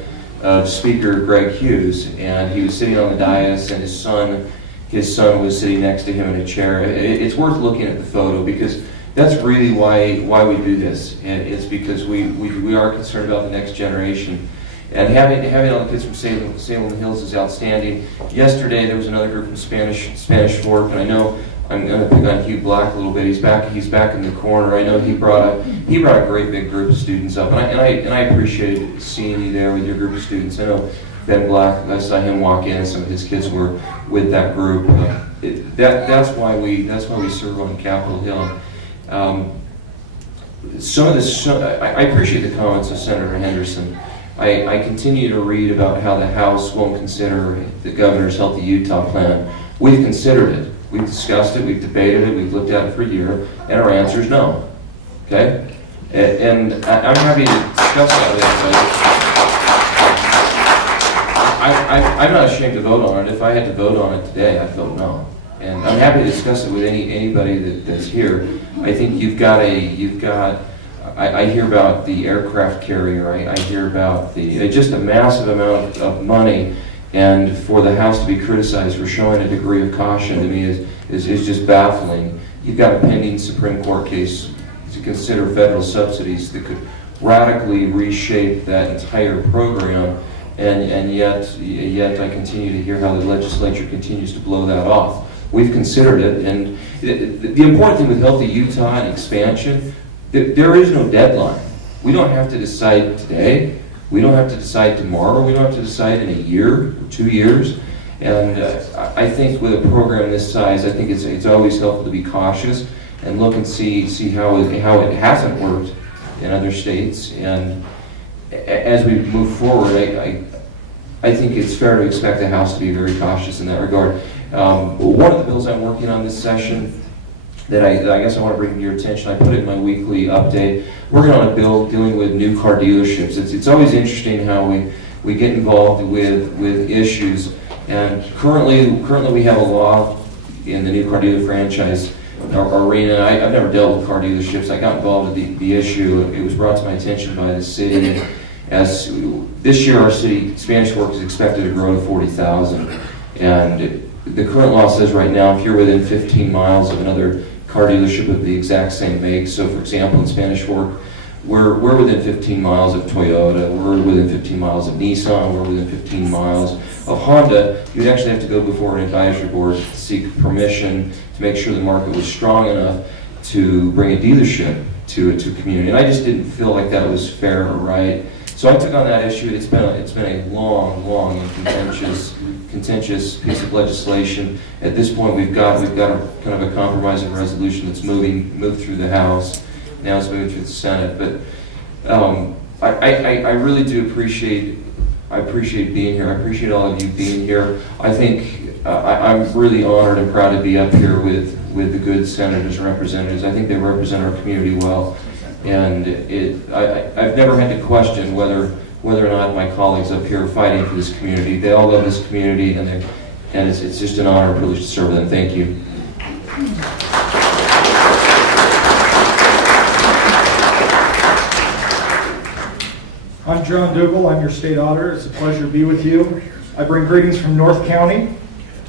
of Speaker Greg Hughes, and he was sitting on the dais, and his son was sitting next to him in a chair. It's worth looking at the photo because that's really why we do this, and it's because we are concerned about the next generation. And having all the kids from Salem Hills is outstanding. Yesterday there was another group from Spanish Fork, and I know I'm going to pick on Hugh Black a little bit. He's back in the corner. I know he brought a great big group of students up, and I appreciated seeing you there with your group of students. I know Ben Black, I saw him walk in, and some of his kids were with that group. That's why we serve on Capitol Hill. I appreciate the comments of Senator Henderson. I continue to read about how the House won't consider the governor's Healthy Utah plan. We've considered it. We've discussed it. We've debated it. We've looked at it for a year, and our answer is no. Okay? And I'm happy to discuss that with everybody. I'm not ashamed to vote on it. If I had to vote on it today, I'd vote no. And I'm happy to discuss it with anybody that's here. I think I hear about the aircraft carrier. I hear about just a massive amount of money, and for the House to be criticized for showing a degree of caution to me is just baffling. You've got a pending Supreme Court case to consider federal subsidies that could radically reshape that entire program, and yet I continue to hear how the legislature continues to blow that off. We've considered it, and the important thing with Healthy Utah and expansion, there is no deadline. We don't have to decide today. We don't have to decide tomorrow. We don't have to decide in a year or 2 years. And I think with a program this size, I think it's always helpful to be cautious and look and see how it hasn't worked in other states. And as we move forward, I think it's fair to expect the House to be very cautious in that regard. One of the bills I'm working on this session that I guess I want to bring to your attention, I put it in my weekly update. Working on a bill dealing with new car dealerships. It's always interesting how we get involved with issues. And currently we have a law in the new car dealer franchise arena. I've never dealt with car dealerships. I got involved with the issue. It was brought to my attention by the city. As this year, our city Spanish Fork is expected to grow to 40,000. And the current law says right now, if you're within 15 miles of another car dealership of the exact same make, so for example in Spanish Fork, we're within 15 miles of Toyota, we're within 15 miles of Nissan, we're within 15 miles of Honda, you'd actually have to go before an advisory board to seek permission to make sure the market was strong enough to bring a dealership to a community. And I just didn't feel like that was fair or right. So I took on that issue. It's been a long and contentious piece of legislation. At this point, we've got a kind of a compromising resolution that's moved through the House. Now it's moving through the Senate. But I really do appreciate being here. I appreciate all of you being here. I think I'm really honored and proud to be up here with the good senators and representatives. I think they represent our community well. And I've never had to question whether or not my colleagues up here are fighting for this community. They all love this community, and it's just an honor and privilege to serve them. Thank you. I'm John Dougal. I'm your state auditor. It's a pleasure to be with you. I bring greetings from North County,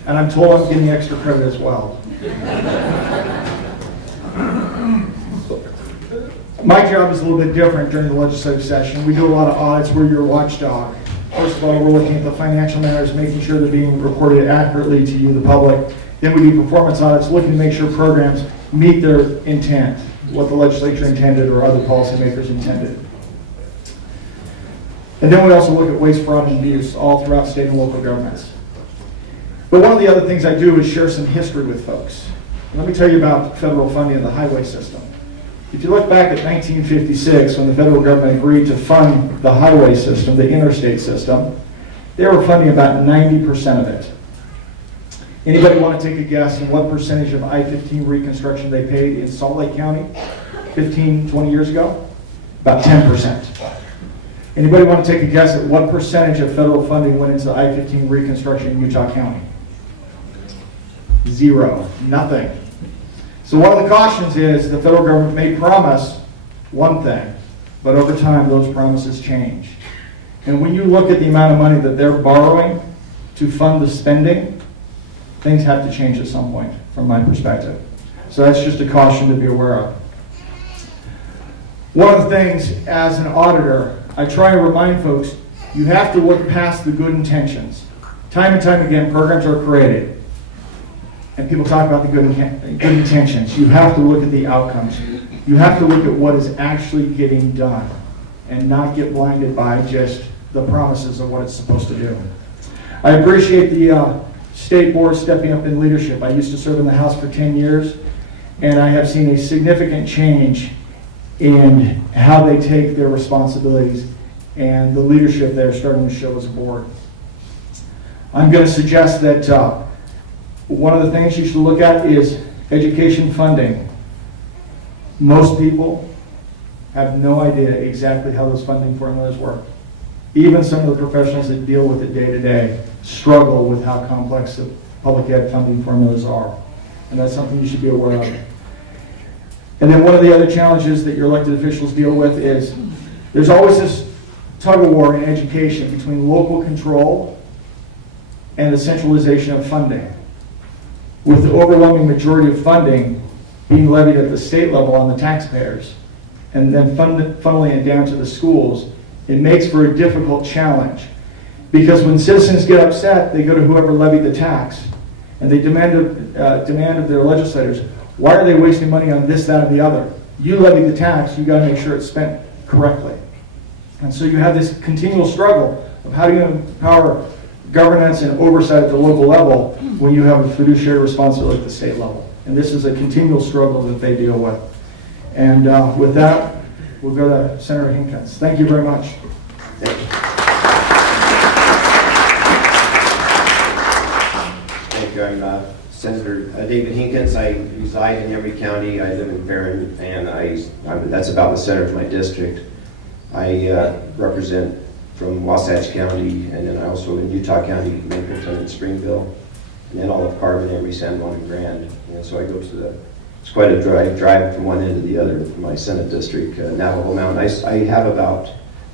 and I'm told I'm getting extra credit as well. My job is a little bit different during the legislative session. We do a lot of audits. We're your watchdog. First of all, we're looking at the financial matters, making sure they're being reported accurately to you, the public. Then we do performance audits, looking to make sure programs meet their intent, what the legislature intended or other policymakers intended. And then we also look at waste, fraud, and abuse all throughout state and local governments. But one of the other things I do is share some history with folks. Let me tell you about federal funding of the highway system. If you look back at 1956, when the federal government agreed to fund the highway system, the interstate system, they were funding about 90% of it. Anybody want to take a guess on what percentage of I-15 reconstruction they paid in Salt Lake County 15, 20 years ago? About 10%. Anybody want to take a guess at what percentage of federal funding went into I-15 reconstruction in Utah County? 0, nothing. So one of the cautions is the federal government may promise one thing, but over time those promises change. And when you look at the amount of money that they're borrowing to fund the spending, things have to change at some point, from my perspective. So that's just a caution to be aware of. One of the things, as an auditor, I try to remind folks, you have to look past the good intentions. Time and time again, programs are created, and people talk about the good intentions. You have to look at the outcomes. You have to look at what is actually getting done, and not get blinded by just the promises of what it's supposed to do. I appreciate the state board stepping up in leadership. I used to serve in the House for 10 years, and I have seen a significant change in how they take their responsibilities and the leadership they're starting to show as a board. I'm going to suggest that one of the things you should look at is education funding. Most people have no idea exactly how those funding formulas work. Even some of the professionals that deal with it day to day struggle with how complex the public ed funding formulas are. And that's something you should be aware of. And then one of the other challenges that your elected officials deal with is there's always this tug of war in education between local control and the centralization of funding. With the overwhelming majority of funding being levied at the state level on the taxpayers and then funneling it down to the schools, it makes for a difficult challenge. Because when citizens get upset, they go to whoever levied the tax and they demand of their legislators, why are they wasting money on this, that, and the other? You levy the tax, you got to make sure it's spent correctly. And so you have this continual struggle of how do you empower governance and oversight at the local level when you have a fiduciary responsibility at the state level. And this is a continual struggle that they deal with. And with that, we'll go to Senator Hinkins. Thank you very much. Thank you. I'm Senator David Hinkins. I reside in Emory County. I live in Barron, and that's about the center of my district. I represent from Wasatch County, and then I also in Utah County, Mapleton and Springville, and then all of Carbon, Emory, San Juan, and Grand. And so I go to it's quite a drive from one end to the other of my Senate district, Navajo Mountain. I have about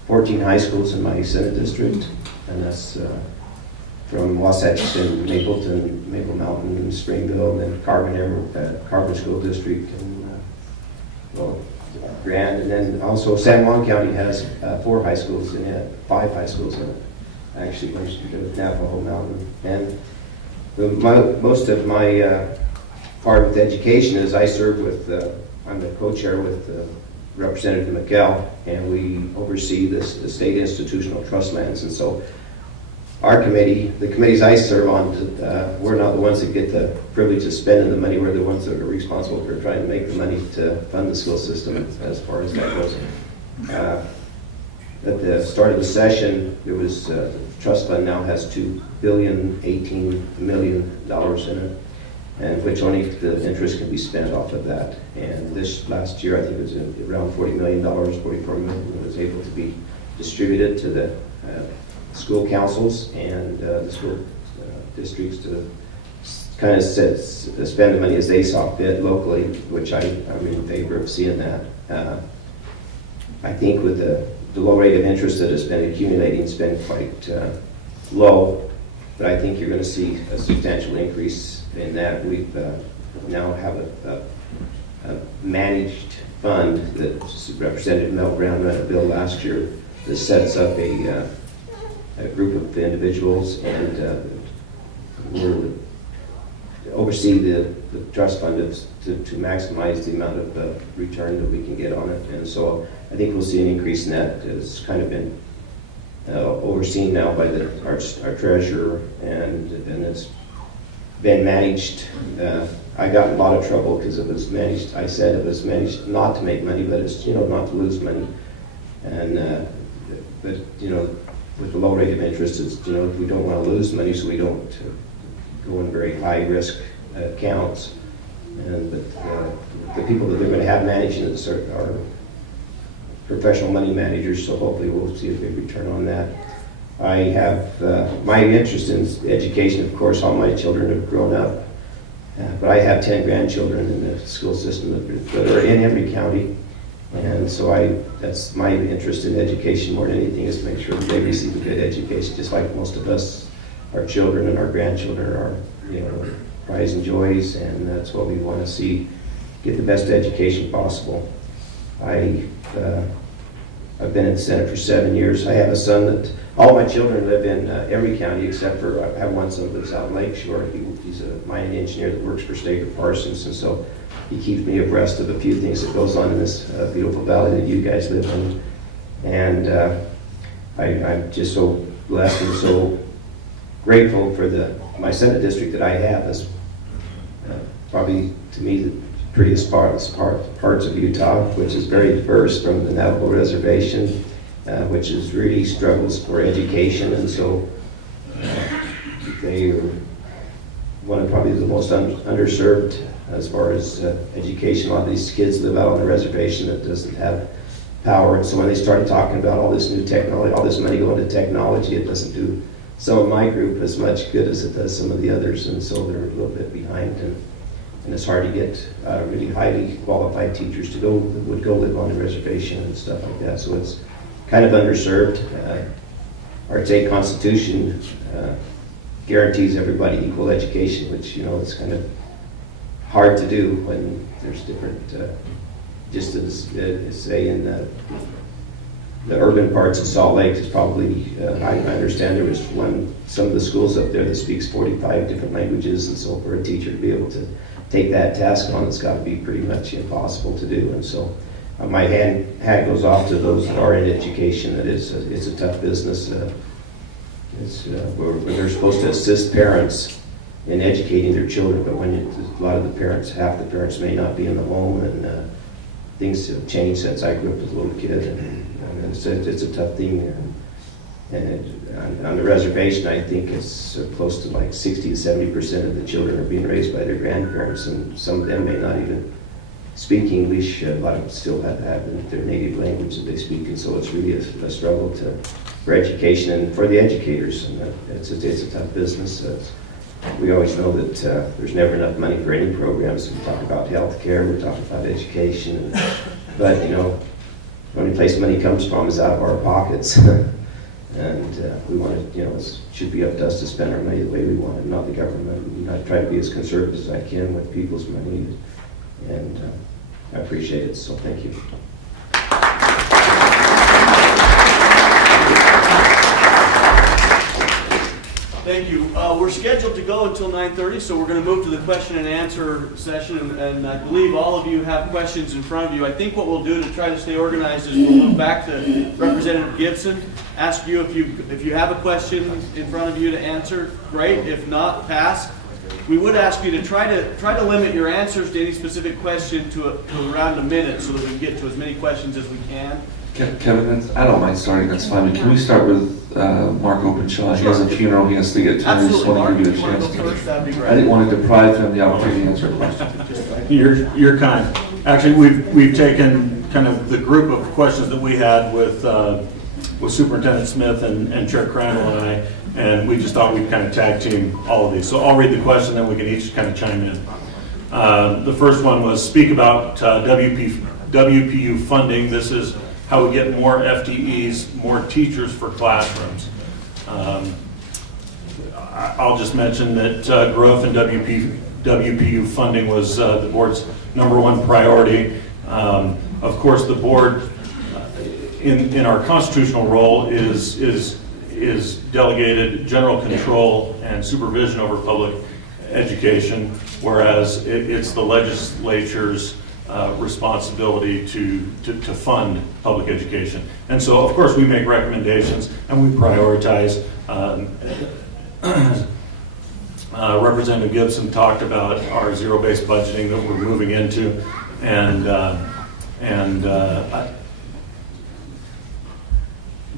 14 high schools in my Senate district, and that's from Wasatch and Mapleton, Maple Mountain, Springville, and then Carbon School District, and Grand, and then also San Juan County has 4 high schools in it, 5 high schools in it, actually, with Navajo Mountain. And most of my part with education is I serve with, I'm the co-chair with Representative McKell, and we oversee the state institutional trust lands. And so our committee, the committees I serve on, we're not the ones that get the privilege of spending the money. We're the ones that are responsible for trying to make the money to fund the school system as far as that goes. At the start of the session, there was, the trust fund now has $2.018 billion in it, and which only the interest can be spent off of that. And this last year, I think it was around $40 million, $44 million was able to be distributed to the school councils and the school districts to kind of spend the money as they saw fit locally, which I'm in favor of seeing that. I think with the low rate of interest that has been accumulating, it's been quite low, but I think you're going to see a substantial increase in that. We've now have a managed fund that Representative Mel Brown ran a bill last year that sets up a group of individuals and will oversee the trust fund to maximize the amount of return that we can get on it. And so I think we'll see an increase in that. It's kind of been overseen now by our treasurer, and it's been managed. I got in a lot of trouble because it was managed. I said it was managed not to make money, but it's not to lose money. And but with the low rate of interest, it's we don't want to lose money, so we don't go in very high risk accounts. And but the people that they're going to have managing it are professional money managers, so hopefully we'll see a big return on that. I have my interest in education. Of course, all my children have grown up, but I have 10 grandchildren in the school system that are in every county, and so that's my interest in education more than anything, is to make sure that they receive a good education, just like most of us, our children and our grandchildren are, pride and joys, and that's what we want to see, get the best education possible. I've been in the Senate for 7 years. I have a son that, all my children live in every county except for, I have one son that lives out in Lakeshore. He's a mining engineer that works for Staker Parsons, and so he keeps me abreast of a few things that goes on in this beautiful valley that you guys live in. And I'm just so blessed and so grateful for my Senate district that I have. Is probably, to me, the prettiest parts of Utah, which is very diverse, from the Navajo Reservation, which is really struggles for education, and so they are one of probably the most underserved as far as education. A lot of these kids live out on the reservation that doesn't have power, and so when they started talking about all this new technology, all this money going to technology, it doesn't do some of my group as much good as it does some of the others, and so they're a little bit behind. And it's hard to get really highly qualified teachers that would go live on the reservation and stuff like that. So it's kind of underserved. Our state constitution guarantees everybody equal education, which it's kind of hard to do when there's different. Just as say in the urban parts of Salt Lake, is probably I understand there was some of the schools up there that speaks 45 different languages, and so for a teacher to be able to take that task on, it's got to be pretty much impossible to do. And so my hat goes off to those that are in education. That it's a tough business. Where they're supposed to assist parents in educating their children, but when a lot of the parents, half the parents may not be in the home, and things have changed since I grew up as a little kid, and it's a tough thing there. And on the reservation, I think it's close to like 60 to 70% of the children are being raised by their grandparents, and some of them may not even speak English. A lot of them still have their native language that they speak, and so it's really a struggle for education and for the educators. And it's a tough business. We always know that there's never enough money for any programs. We talk about health care, we talk about education, but the only place money comes from is out of our pockets. And we want to, it should be up to us to spend our money the way we want it, not the government. I try to be as conservative as I can with people's money, and I appreciate it, so thank you. Thank you. We're scheduled to go until 9:30, so we're going to move to the question and answer session, and I believe all of you have questions in front of you. I think what we'll do to try to stay organized is we'll move back to Representative Gibson, ask you if you have a question in front of you to answer, great. If not, pass. We would ask you to try to limit your answers to any specific question to around a minute, so that we can get to as many questions as we can. Kevin, I don't mind starting, that's fine, but can we start with Mark Openshaw? He has a funeral he has to get to. Absolutely, Mark, if give you you a want to chance. go first, that'd be great. I didn't want to deprive him of the opportunity to answer a question. You're kind. Actually, we've taken kind of the group of questions that we had with Superintendent Smith and Chair Crandall and I, and we just thought we'd kind of tag team all of these. So I'll read the question, then we can each kind of chime in. The first one was speak about WPU funding. This is how we get more FTEs, more teachers for classrooms. I'll just mention that growth in WPU funding was the board's #1 priority. Of course, the board, in our constitutional role, is delegated general control and supervision over public education, whereas it's the legislature's responsibility to fund public education. And so, of course, we make recommendations and we prioritize. Representative Gibson talked about our zero-based budgeting that we're moving into, and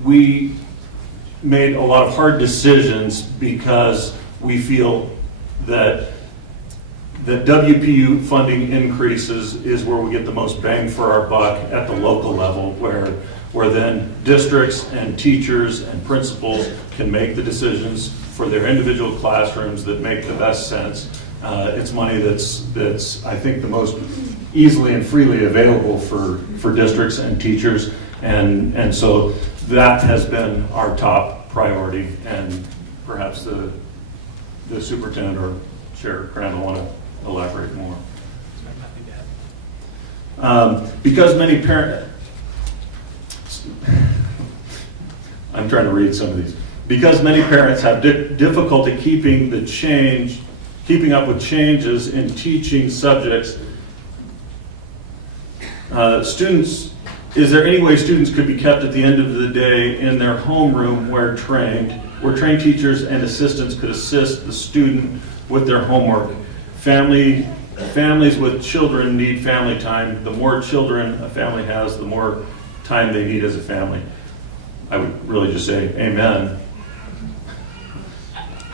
we made a lot of hard decisions because we feel that WPU funding increases is where we get the most bang for our buck at the local level, where then districts and teachers and principals can make the decisions for their individual classrooms that make the best sense. It's money that's I think the most easily and freely available for districts and teachers, and so that has been our top priority, and perhaps the superintendent or Chair Crandall want to elaborate more. Because many parents, I'm trying to read some of these. Because many parents have difficulty keeping up with changes in teaching subjects, is there any way students could be kept at the end of the day in their homeroom where trained teachers and assistants could assist the student with their homework? Families with children need family time. The more children a family has, the more time they need as a family. I would really just say amen.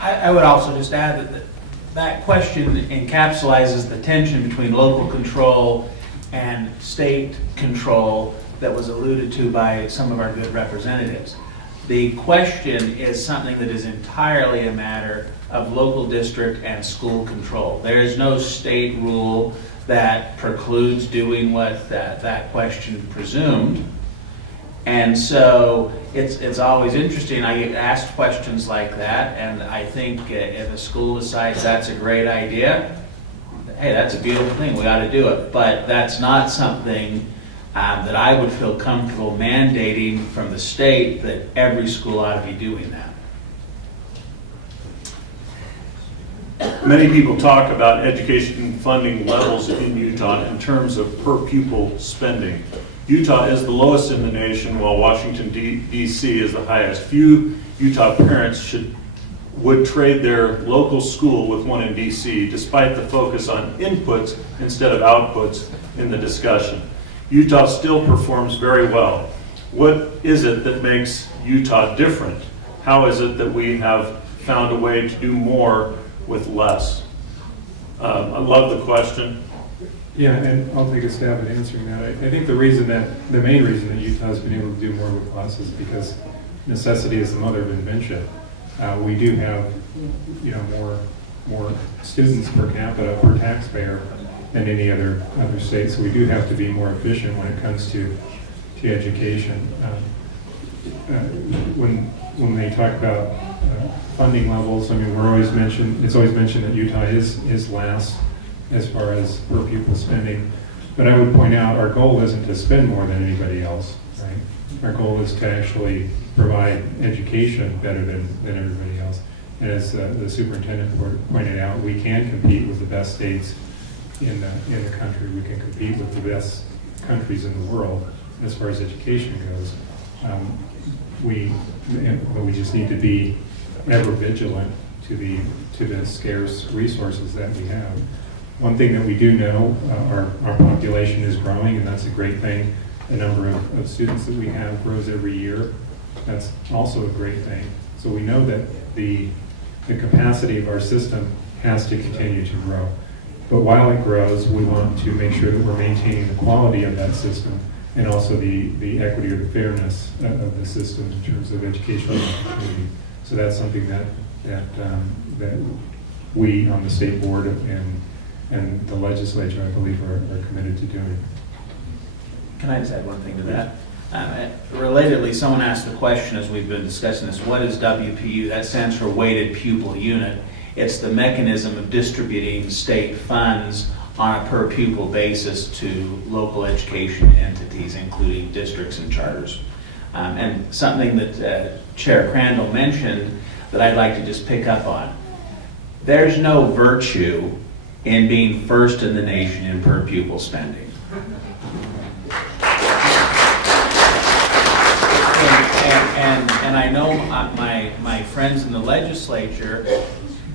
I would also just add that question encapsulates the tension between local control and state control that was alluded to by some of our good representatives. The question is something that is entirely a matter of local district and school control. There is no state rule that precludes doing what that question presumed. And so it's always interesting. I get asked questions like that, and I think if a school decides that's a great idea, hey, that's a beautiful thing, we ought to do it. But that's not something that I would feel comfortable mandating from the state that every school ought to be doing that. Many people talk about education funding levels in Utah in terms of per pupil spending. Utah is the lowest in the nation, while Washington, D.C. is the highest. Few Utah parents would trade their local school with one in D.C., despite the focus on inputs instead of outputs in the discussion. Utah still performs very well. What is it that makes Utah different? How is it that we have found a way to do more with less? I love the question. Yeah, and I'll take a stab at answering that. I think the main reason that Utah has been able to do more with less is because necessity is the mother of invention. We do have, more students per capita per taxpayer than any other state, so we do have to be more efficient when it comes to education. When they talk about funding levels, I mean, it's always mentioned that Utah is last as far as per pupil spending. But I would point out our goal isn't to spend more than anybody else, right? Our goal is to actually provide education better than everybody else. And as the superintendent pointed out, we can compete with the best states in the country. We can compete with the best countries in the world as far as education goes. But we just need to be ever vigilant to the scarce resources that we have. One thing that we do know, our population is growing, and that's a great thing. The number of students that we have grows every year. That's also a great thing. So we know that the capacity of our system has to continue to grow. But while it grows, we want to make sure that we're maintaining the quality of that system and also the equity or the fairness of the system in terms of educational opportunity. So that's something that we on the state board and the legislature, I believe, are committed to doing. Can I just add one thing to that? Relatedly, someone asked the question as we've been discussing this, what is WPU? That stands for Weighted Pupil Unit. It's the mechanism of distributing state funds on a per pupil basis to local education entities, including districts and charters. And something that Chair Crandall mentioned that I'd like to just pick up on. There's no virtue in being first in the nation in per pupil spending. And I know my friends in the legislature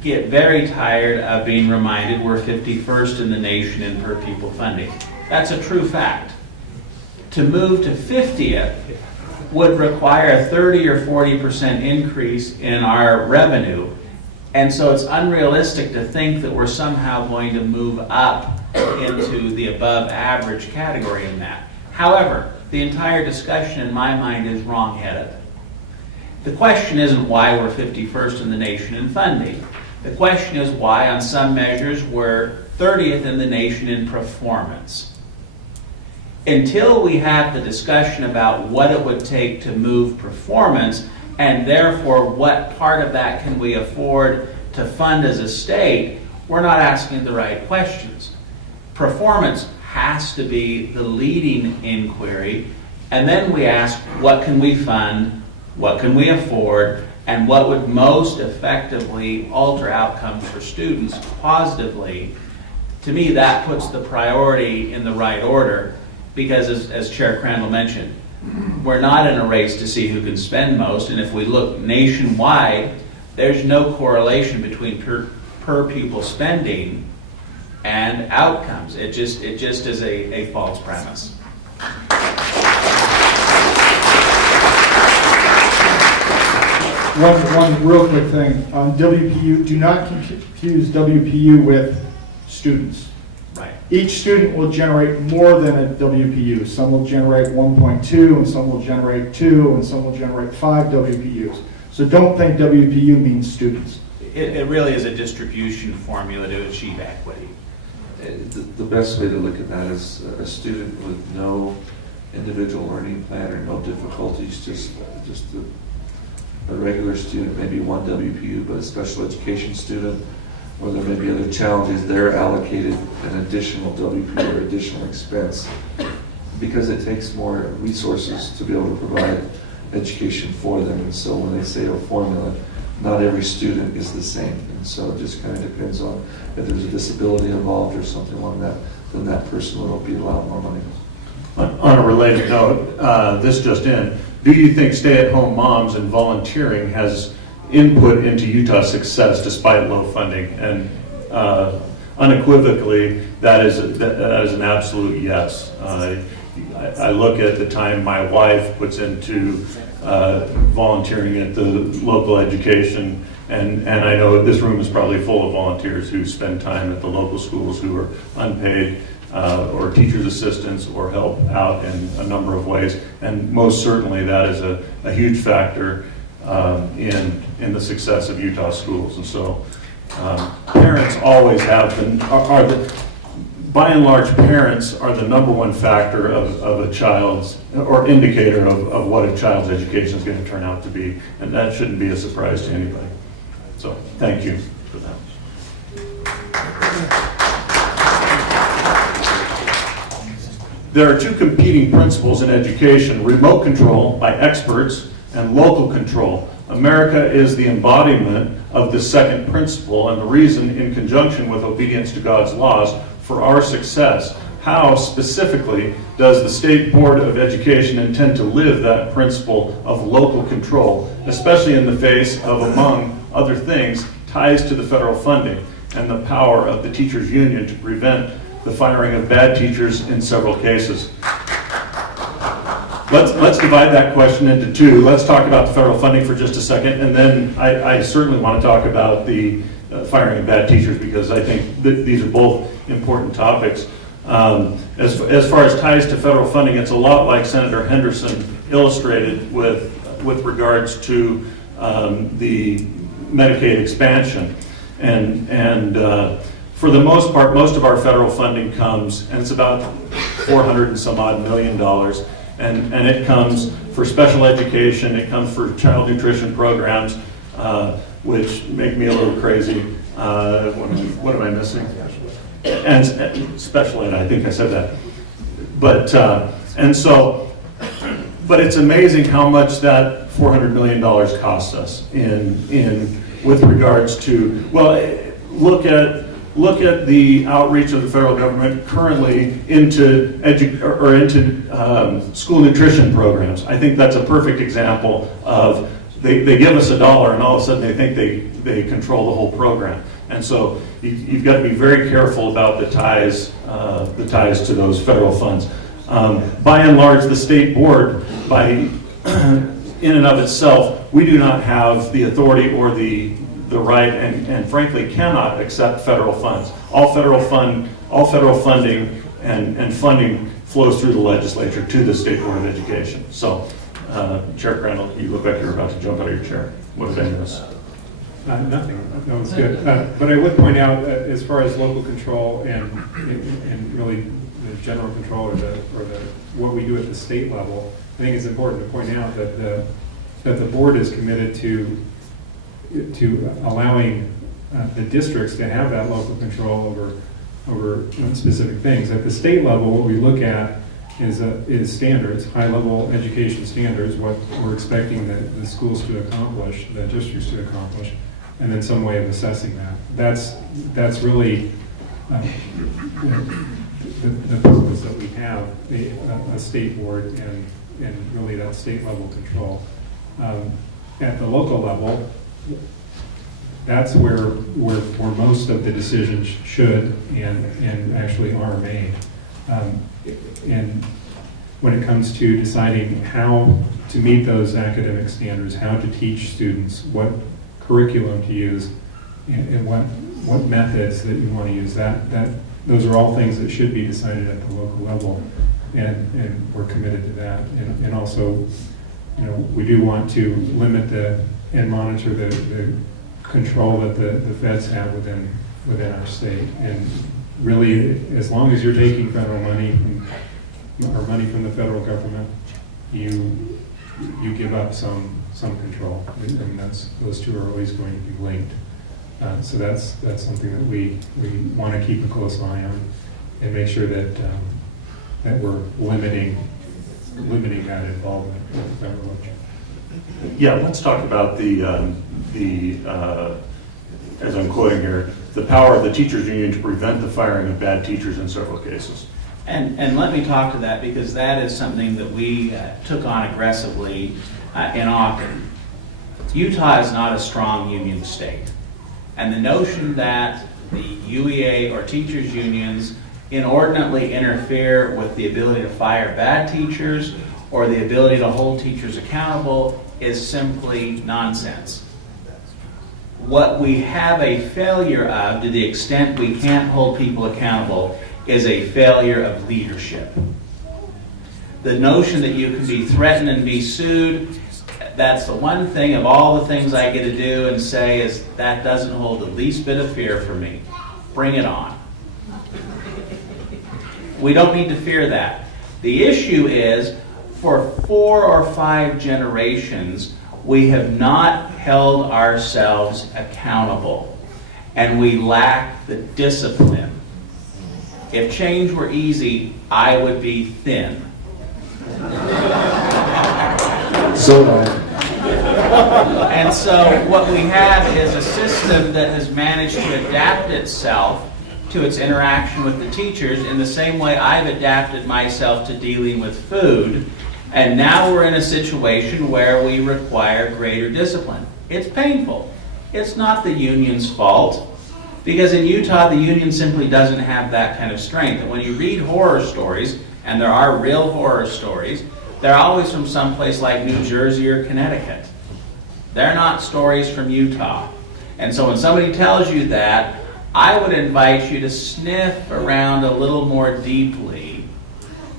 get very tired of being reminded we're 51st in the nation in per pupil funding. That's a true fact. To move to 50th would require a 30 or 40% increase in our revenue. And so it's unrealistic to think that we're somehow going to move up into the above average category in that. However, the entire discussion in my mind is wrong-headed. The question isn't why we're 51st in the nation in funding. The question is why on some measures we're 30th in the nation in performance. Until we have the discussion about what it would take to move performance, and therefore what part of that can we afford to fund as a state, we're not asking the right questions. Performance has to be the leading inquiry, and then we ask what can we fund, what can we afford, and what would most effectively alter outcomes for students positively. To me, that puts the priority in the right order, because as Chair Crandall mentioned, we're not in a race to see who can spend most, and if we look nationwide, there's no correlation between per pupil spending and outcomes. It just is a false premise. One real quick thing on WPU. Do not confuse WPU with students. Right. Each student will generate more than a WPU. Some will generate 1.2, and some will generate 2, and some will generate 5 WPUs. So don't think WPU means students. It really is a distribution formula to achieve equity. The best way to look at that is a student with no individual learning plan or no difficulties, just a regular student, maybe 1 WPU, but a special education student, or there may be other challenges, they're allocated an additional WPU or additional expense because it takes more resources to be able to provide education for them. And so when they say a formula, not every student is the same. And so it just kind of depends on if there's a disability involved or something along that, then that person will be allowed more money. On a related note, this just in, do you think stay-at-home moms and volunteering has input into Utah's success despite low funding? And unequivocally, that is an absolute yes. I look at the time my wife puts into volunteering at the local education, and I know this room is probably full of volunteers who spend time at the local schools who are unpaid, or teachers' assistants, or help out in a number of ways. And most certainly that is a huge factor in the success of Utah schools. And so parents always have been, by and large, parents are the number one factor of a child's, or indicator of what a child's education is going to turn out to be. And that shouldn't be a surprise to anybody. So thank you for that. There are two competing principles in education: remote control by experts and local control. America is the embodiment of the second principle, and the reason, in conjunction with obedience to God's laws, for our success. How specifically does the State Board of Education intend to live that principle of local control, especially in the face of, among other things, ties to the federal funding and the power of the teachers' union to prevent the firing of bad teachers in several cases? Let's divide that question into two. Let's talk about the federal funding for just a second, and then I certainly want to talk about the firing of bad teachers, because I think these are both important topics. As far as ties to federal funding, it's a lot like Senator Henderson illustrated with regards to the Medicaid expansion. And for the most part, most of our federal funding comes, and it's about $400 and some odd million, and it comes for special education, it comes for child nutrition programs, which make me a little crazy. What am I missing? and special ed, I think I said that. But, and so, but it's amazing how much that $400 million costs us with regards to, well, look at the outreach of the federal government currently into school nutrition programs. I think that's a perfect example of they give us $1 and all of a sudden they think they control the whole program. And so you've got to be very careful about the ties to those federal funds. By and large, the state board, in and of itself, we do not have the authority or the right, and frankly cannot accept federal funds. All federal funding and funding flows through the legislature to the State Board of Education. So, Chair Crandall, you look like you're about to jump out of your chair. What did I miss? Nothing. That was good. But I would point out, as far as local control and really the general control or what we do at the state level, I think it's important to point out that the board is committed to allowing the districts to have that local control over specific things. At the state level, what we look at is standards, high-level education standards, what we're expecting the schools to accomplish, the districts to accomplish, and then some way of assessing that. That's really the purpose that we have a state board and really that state level control. At the local level, that's where most of the decisions should and actually are made. And when it comes to deciding how to meet those academic standards, how to teach students, what curriculum to use, and what methods that you want to use, those are all things that should be decided at the local level, and we're committed to that. And also, we do want to limit and monitor the control that the feds have within our state. And really, as long as you're taking federal money or money from the federal government, you give up some control, and those two are always going to be linked. So that's something that we want to keep a close eye on and make sure that we're limiting that involvement with the federal budget. Yeah, let's talk about the as I'm quoting here, the power of the teachers union to prevent the firing of bad teachers in several cases. And let me talk to that, because that is something that we took on aggressively in Ogden. Utah is not a strong union state. And the notion that the UEA or teachers unions inordinately interfere with the ability to fire bad teachers or the ability to hold teachers accountable is simply nonsense. What we have a failure of, to the extent we can't hold people accountable, is a failure of leadership. The notion that you can be threatened and be sued, that's the one thing of all the things I get to do and say is that doesn't hold the least bit of fear for me. Bring it on. We don't need to fear that. The issue is, for 4 or 5 generations, we have not held ourselves accountable, and we lack the discipline. If change were easy, I would be thin. And so what we have is a system that has managed to adapt itself to its interaction with the teachers in the same way I've adapted myself to dealing with food. And now we're in a situation where we require greater discipline. It's painful. It's not the union's fault, because in Utah, the union simply doesn't have that kind of strength. And when you read horror stories, and there are real horror stories, they're always from someplace like New Jersey or Connecticut. They're not stories from Utah. And so when somebody tells you that, I would invite you to sniff around a little more deeply,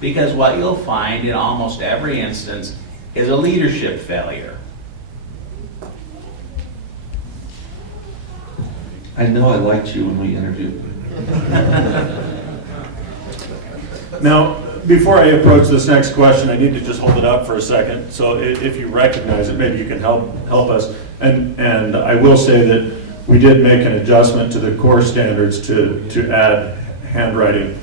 because what you'll find in almost every instance is a leadership failure. I know I liked you when we interviewed. Now, before I approach this next question, I need to just hold it up for a second. So if you recognize it, maybe you can help us. And I will say that we did make an adjustment to the core standards to add handwriting.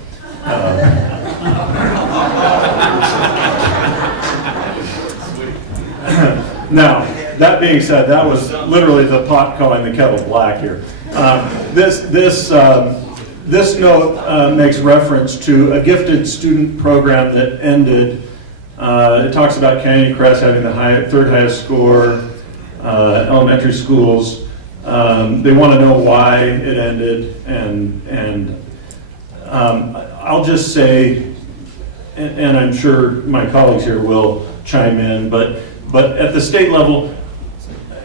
Now, that being said, that was literally the pot calling the kettle black here. This note makes reference to a gifted student program that ended. It talks about Canyon Crest having the third highest score, elementary schools. They want to know why it ended, and I'll just say, and I'm sure my colleagues here will chime in, but at the state level,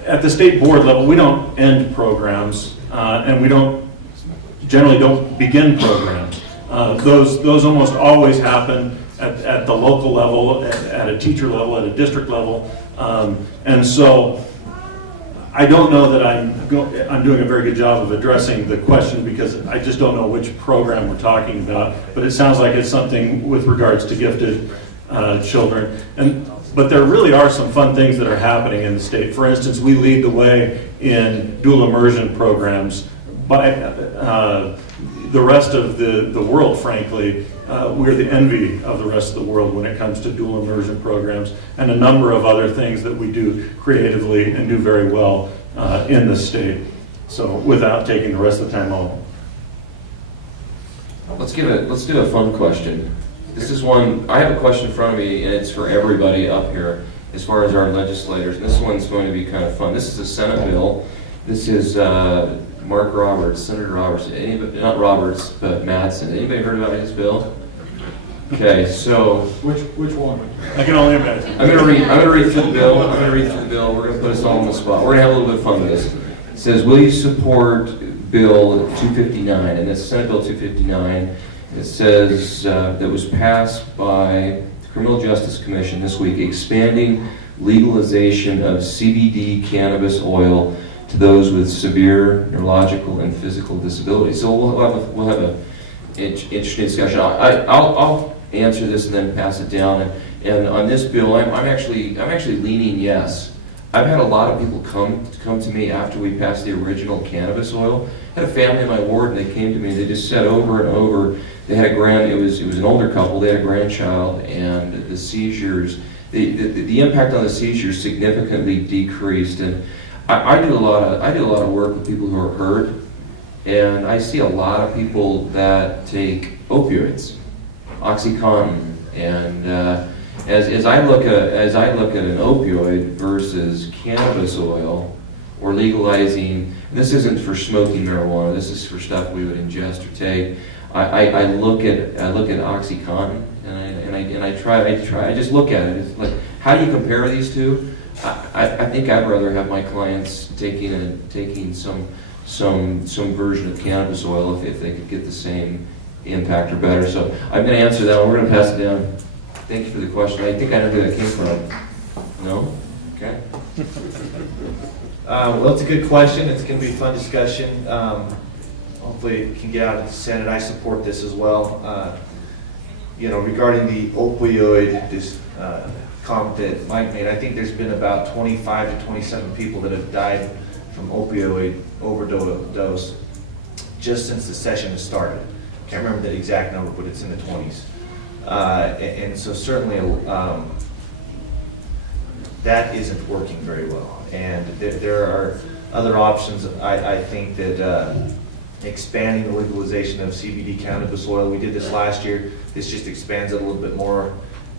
at the state board level, we don't end programs, and we generally don't begin programs. Those almost always happen at the local level, at a teacher level, at a district level, and so I don't know that I'm doing a very good job of addressing the question, because I just don't know which program we're talking about, but it sounds like it's something with regards to gifted children. But there really are some fun things that are happening in the state. For instance, we lead the way in dual immersion programs. By the rest of the world, frankly, we're the envy of the rest of the world when it comes to dual immersion programs, and a number of other things that we do creatively and do very well in the state. So without taking the rest of the time, Let's do a fun question. This is one, I have a question in front of me, and it's for everybody up here as far as our legislators. And this one's going to be kind of fun. This is a Senate bill. This is Mark Roberts, Senator Roberts. Anybody, not Roberts, but Madsen. Anybody heard about his bill? Okay, so Which one? I can only imagine. I'm gonna read through the bill. We're gonna put us all on the spot. We're gonna have a little bit of fun with this. It says, will you support Bill 259? And it's Senate Bill 259. It says that was passed by the Criminal Justice Commission this week, expanding legalization of CBD cannabis oil to those with severe neurological and physical disabilities. So we'll have an interesting discussion. I'll answer this and then pass it down. And on this bill, I'm actually leaning yes. I've had a lot of people come to me after we passed the original cannabis oil. I had a family in my ward, and they came to me. They just said over and over, they had it was an older couple. They had a grandchild, and the seizures, the impact on the seizures significantly decreased. And I do a lot of work with people who are hurt, and I see a lot of people that take opioids, OxyContin, and as I look at an opioid versus cannabis oil, or legalizing. This isn't for smoking marijuana. This is for stuff we would ingest or take. I look at OxyContin, and I just look at it. It's like, how do you compare these two? I think I'd rather have my clients taking some version of cannabis oil if they could get the same impact or better. So I'm going to answer that one. We're going to pass it down. Thank you for the question. I think I know who that came from. No? Okay. Well, it's a good question. It's going to be a fun discussion. Hopefully it can get out of the Senate. I support this as well. Regarding the opioid comment that Mike made, I think there's been about 25 to 27 people that have died from opioid overdose just since the session has started. Can't remember the exact number, but it's in the 20s. And so certainly that isn't working very well. And there are other options. I think that expanding the legalization of CBD cannabis oil, we did this last year. This just expands it a little bit more,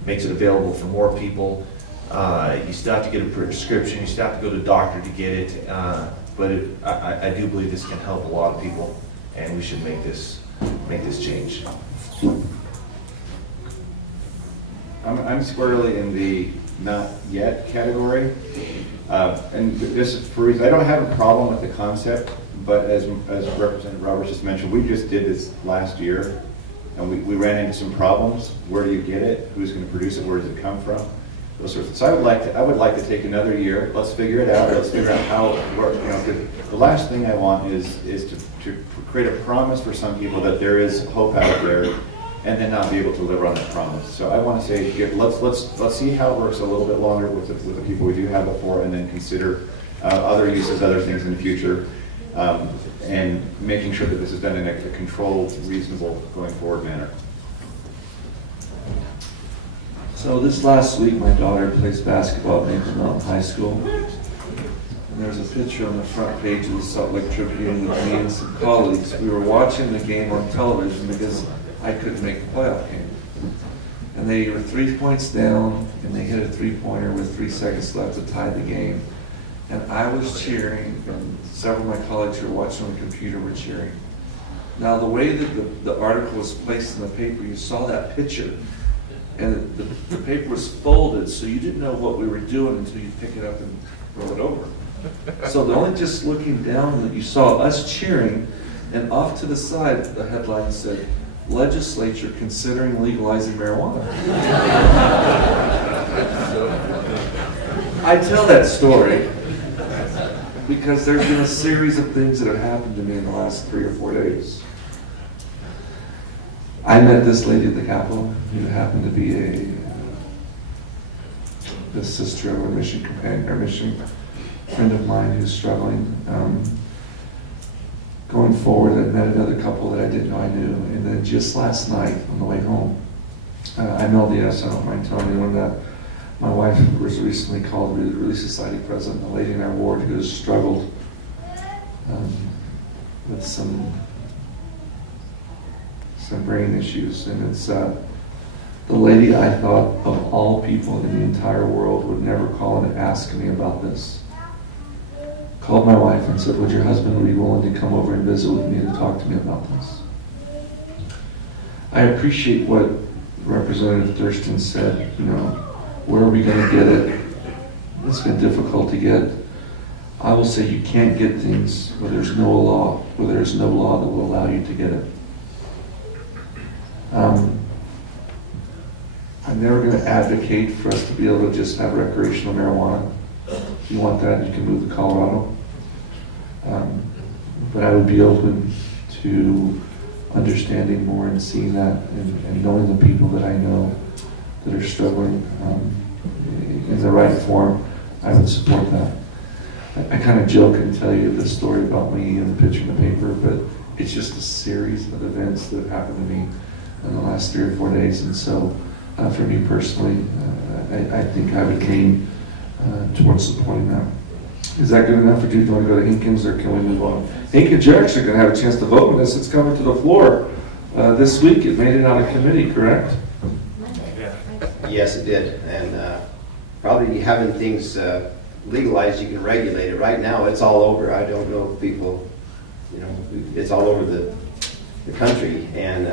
makes it available for more people. You still have to get a prescription. You still have to go to a doctor to get it. But I do believe this can help a lot of people, and we should make this change. I'm squarely in the not yet category. And this is for reason, I don't have a problem with the concept, but as Representative Roberts just mentioned, we just did this last year, and we ran into some problems. Where do you get it? Who's going to produce it? Where does it come from? Those sorts of. So I would like to take another year. Let's figure it out. Let's figure out how it works. The last thing I want is to create a promise for some people that there is hope out there, and then not be able to deliver on that promise. So I want to say, let's see how it works a little bit longer with the people we do have before, and then consider other uses, other things in the future. and making sure that this is done in a controlled, reasonable, going forward manner. So this last week, my daughter plays basketball at Maple Mountain High School. And there's a picture on the front page of the Salt Lake Tribune with me and some colleagues. We were watching the game on television because I couldn't make the playoff game. And they were 3 points down, and they hit a three-pointer with 3 seconds left to tie the game. And I was cheering, and several of my colleagues who were watching on the computer were cheering. Now, the way that the article was placed in the paper, you saw that picture, and the paper was folded, so you didn't know what we were doing until you pick it up and roll it over. So the only just looking down that you saw us cheering, and off to the side, the headline said, "Legislature considering legalizing marijuana." I tell that story because there's been a series of things that have happened to me in the last 3 or 4 days. I met this lady at the Capitol who happened to be the sister of a mission companion, or mission friend of mine who's struggling. Going forward, I met another couple that I didn't know I knew, and then just last night on the way home, I'm LDS, I don't mind telling anyone that. My wife was recently called to be the Relief Society president, a lady in our ward who has struggled with some brain issues, and it's the lady I thought of all people in the entire world would never call and ask me about this. Called my wife and said, would your husband be willing to come over and visit with me and talk to me about this? I appreciate what Representative Thurston said, you know, where are we going to get it? It's been difficult to get. I will say you can't get things where there's no law, that will allow you to get it. I'm never going to advocate for us to be able to just have recreational marijuana. If you want that, you can move to Colorado. But I would be open to understanding more and seeing that and knowing the people that I know that are struggling in the right form. I would support that. I kind of joke and tell you this story about me and the picture in the paper, but it's just a series of events that have happened to me in the last 3 or 4 days. And so for me personally, I think I would lean towards supporting that. Is that good enough for you? Do you want to go to Hinkins, or can we move on? Hinkins, you're actually going to have a chance to vote on this. It's coming to the floor this week. It made it out of committee, correct? Yes, it did. And probably having things legalized, you can regulate it. Right now, it's all over. I don't know if people, you know, it's all over the country. And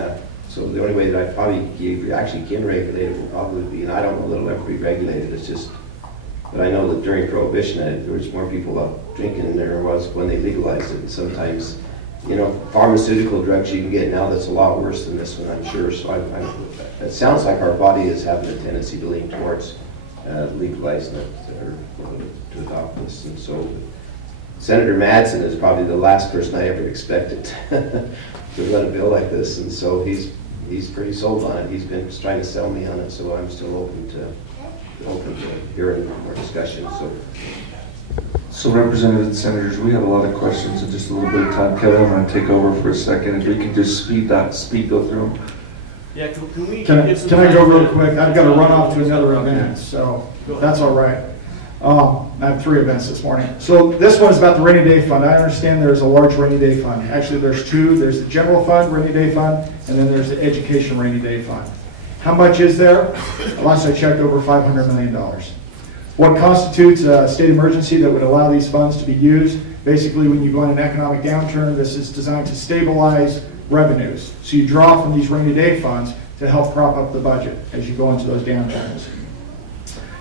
so the only way that I probably actually can regulate it will probably be, and I don't know that it'll ever be regulated, it's just, but I know that during Prohibition, there was more people out drinking than there was when they legalized it. And sometimes, you know, pharmaceutical drugs you can get now that's a lot worse than this one, I'm sure. So it sounds like our body is having a tendency to lean towards legalizing it or to adopt this. And so Senator Madsen is probably the last person I ever expected to run a bill like this. And so he's pretty sold on it. He's been trying to sell me on it, so I'm still open to hearing more discussion. So Representatives and Senators, we have a lot of questions in just a little bit of time. Kevin, I'm going to take over for a second. If we can just speed go through them. Yeah, can we Can get some I time go for- real quick? I've got to run off to another event, so that's all right. I have 3 events this morning. So this one is about the rainy day fund. I understand there's a large rainy day fund. Actually, there's 2. There's the general fund rainy day fund, and then there's the education rainy day fund. How much is there? Last I checked, over $500 million. What constitutes a state emergency that would allow these funds to be used? Basically, when you go on an economic downturn, this is designed to stabilize revenues. So you draw from these rainy day funds to help prop up the budget as you go into those downturns.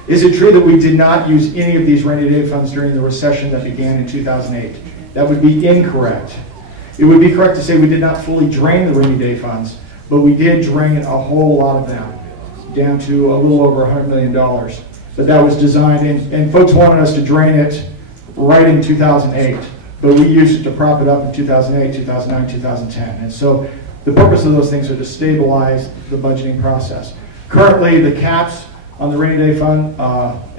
Is it true that we did not use any of these rainy day funds during the recession that began in 2008? That would be incorrect. It would be correct to say we did not fully drain the rainy day funds, but we did drain a whole lot of them, down to a little over $100 million. But that was designed, and folks wanted us to drain it right in 2008, but we used it to prop it up in 2008, 2009, 2010. And so the purpose of those things are to stabilize the budgeting process. Currently, the caps on the rainy day fund,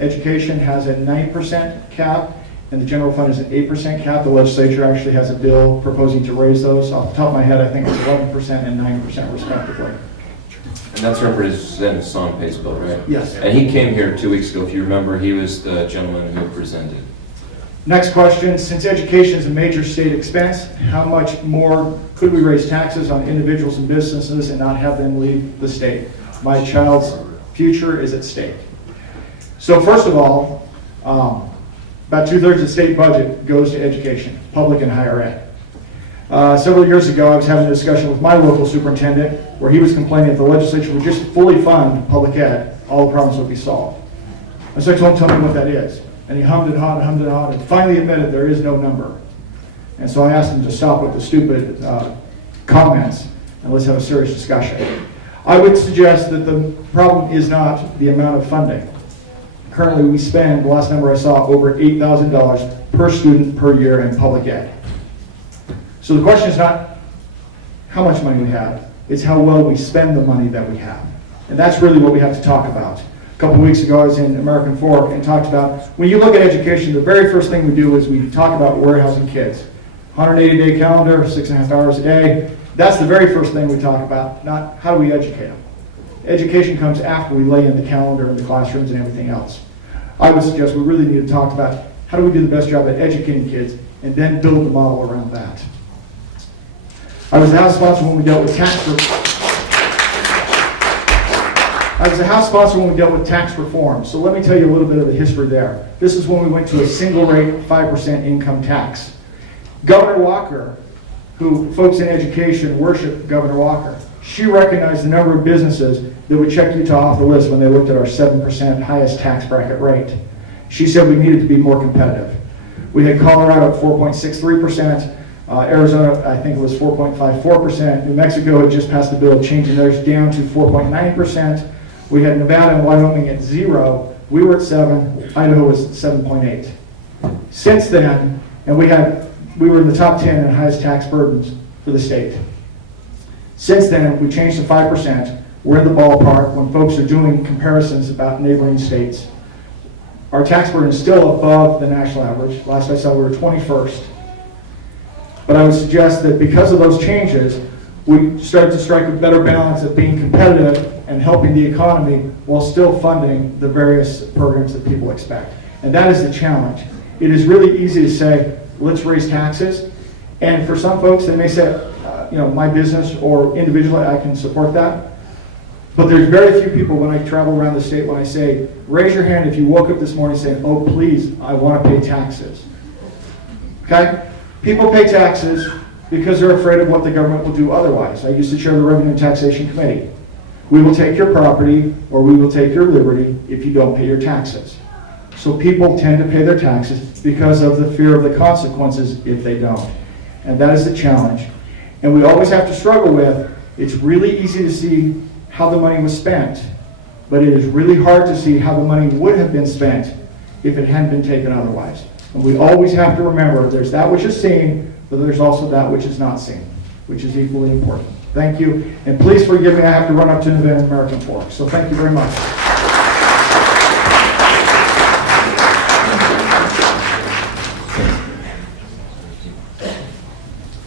education has a 9% cap, and the general fund is an 8% cap. The legislature actually has a bill proposing to raise those. Off the top of my head, I think it's 11% and 9% respectively. And that's Representative Sonpay's bill, right? Yes. And he came here 2 weeks ago, if you remember. He was the gentleman who presented. Next question, since education is a major state expense, how much more could we raise taxes on individuals and businesses and not have them leave the state? My child's future is at stake. So first of all, about 2/3 of the state budget goes to education, public and higher ed. Several years ago, I was having a discussion with my local superintendent where he was complaining if the legislature would just fully fund public ed, all the problems would be solved. And so I told him, tell me what that is. And he hummed and hawed and hummed and hawed and finally admitted there is no number. And so I asked him to stop with the stupid comments and let's have a serious discussion. I would suggest that the problem is not the amount of funding. Currently we spend, the last number I saw, over $8,000 per student per year in public ed. So the question is not how much money we have, it's how well we spend the money that we have. And that's really what we have to talk about. A couple of weeks ago I was in American Fork and talked about, when you look at education, the very first thing we do is we talk about warehousing kids. 180-day calendar, 6.5 hours a day. That's the very first thing we talk about, not how do we educate them. Education comes after we lay in the calendar and the classrooms and everything else. I would suggest we really need to talk about how do we do the best job at educating kids and then build the model around that. I was a House sponsor when we dealt with tax reform. So let me tell you a little bit of the history there. This is when we went to a single rate 5% income tax. Governor Walker, who folks in education worship Governor Walker, she recognized the number of businesses that would check Utah off the list when they looked at our 7% highest tax bracket rate. She said we needed to be more competitive. We had Colorado at 4.63%. Arizona, I think it was 4.54%. New Mexico had just passed a bill changing theirs down to 4.9%. We had Nevada and Wyoming at 0. We were at 7. Idaho was 7.8. Since then, and we were in the top 10 in highest tax burdens for the state. Since then, we changed to 5%. We're in the ballpark when folks are doing comparisons about neighboring states. Our tax burden is still above the national average. Last I saw, we were 21st. But I would suggest that because of those changes, we start to strike a better balance of being competitive and helping the economy while still funding the various programs that people expect. And that is the challenge. It is really easy to say, let's raise taxes. And for some folks, they may say, my business or individually, I can support that. But there's very few people when I travel around the state when I say, raise your hand if you woke up this morning saying, oh, please, I want to pay taxes. Okay? People pay taxes because they're afraid of what the government will do otherwise. I used to chair the Revenue and Taxation Committee. We will take your property or we will take your liberty if you don't pay your taxes. So people tend to pay their taxes because of the fear of the consequences if they don't. And that is the challenge. And we always have to struggle with, it's really easy to see how the money was spent, but it is really hard to see how the money would have been spent if it hadn't been taken otherwise. And we always have to remember there's that which is seen, but there's also that which is not seen, which is equally important. Thank you. And please forgive me, I have to run up to an event in American Fork. So thank you very much.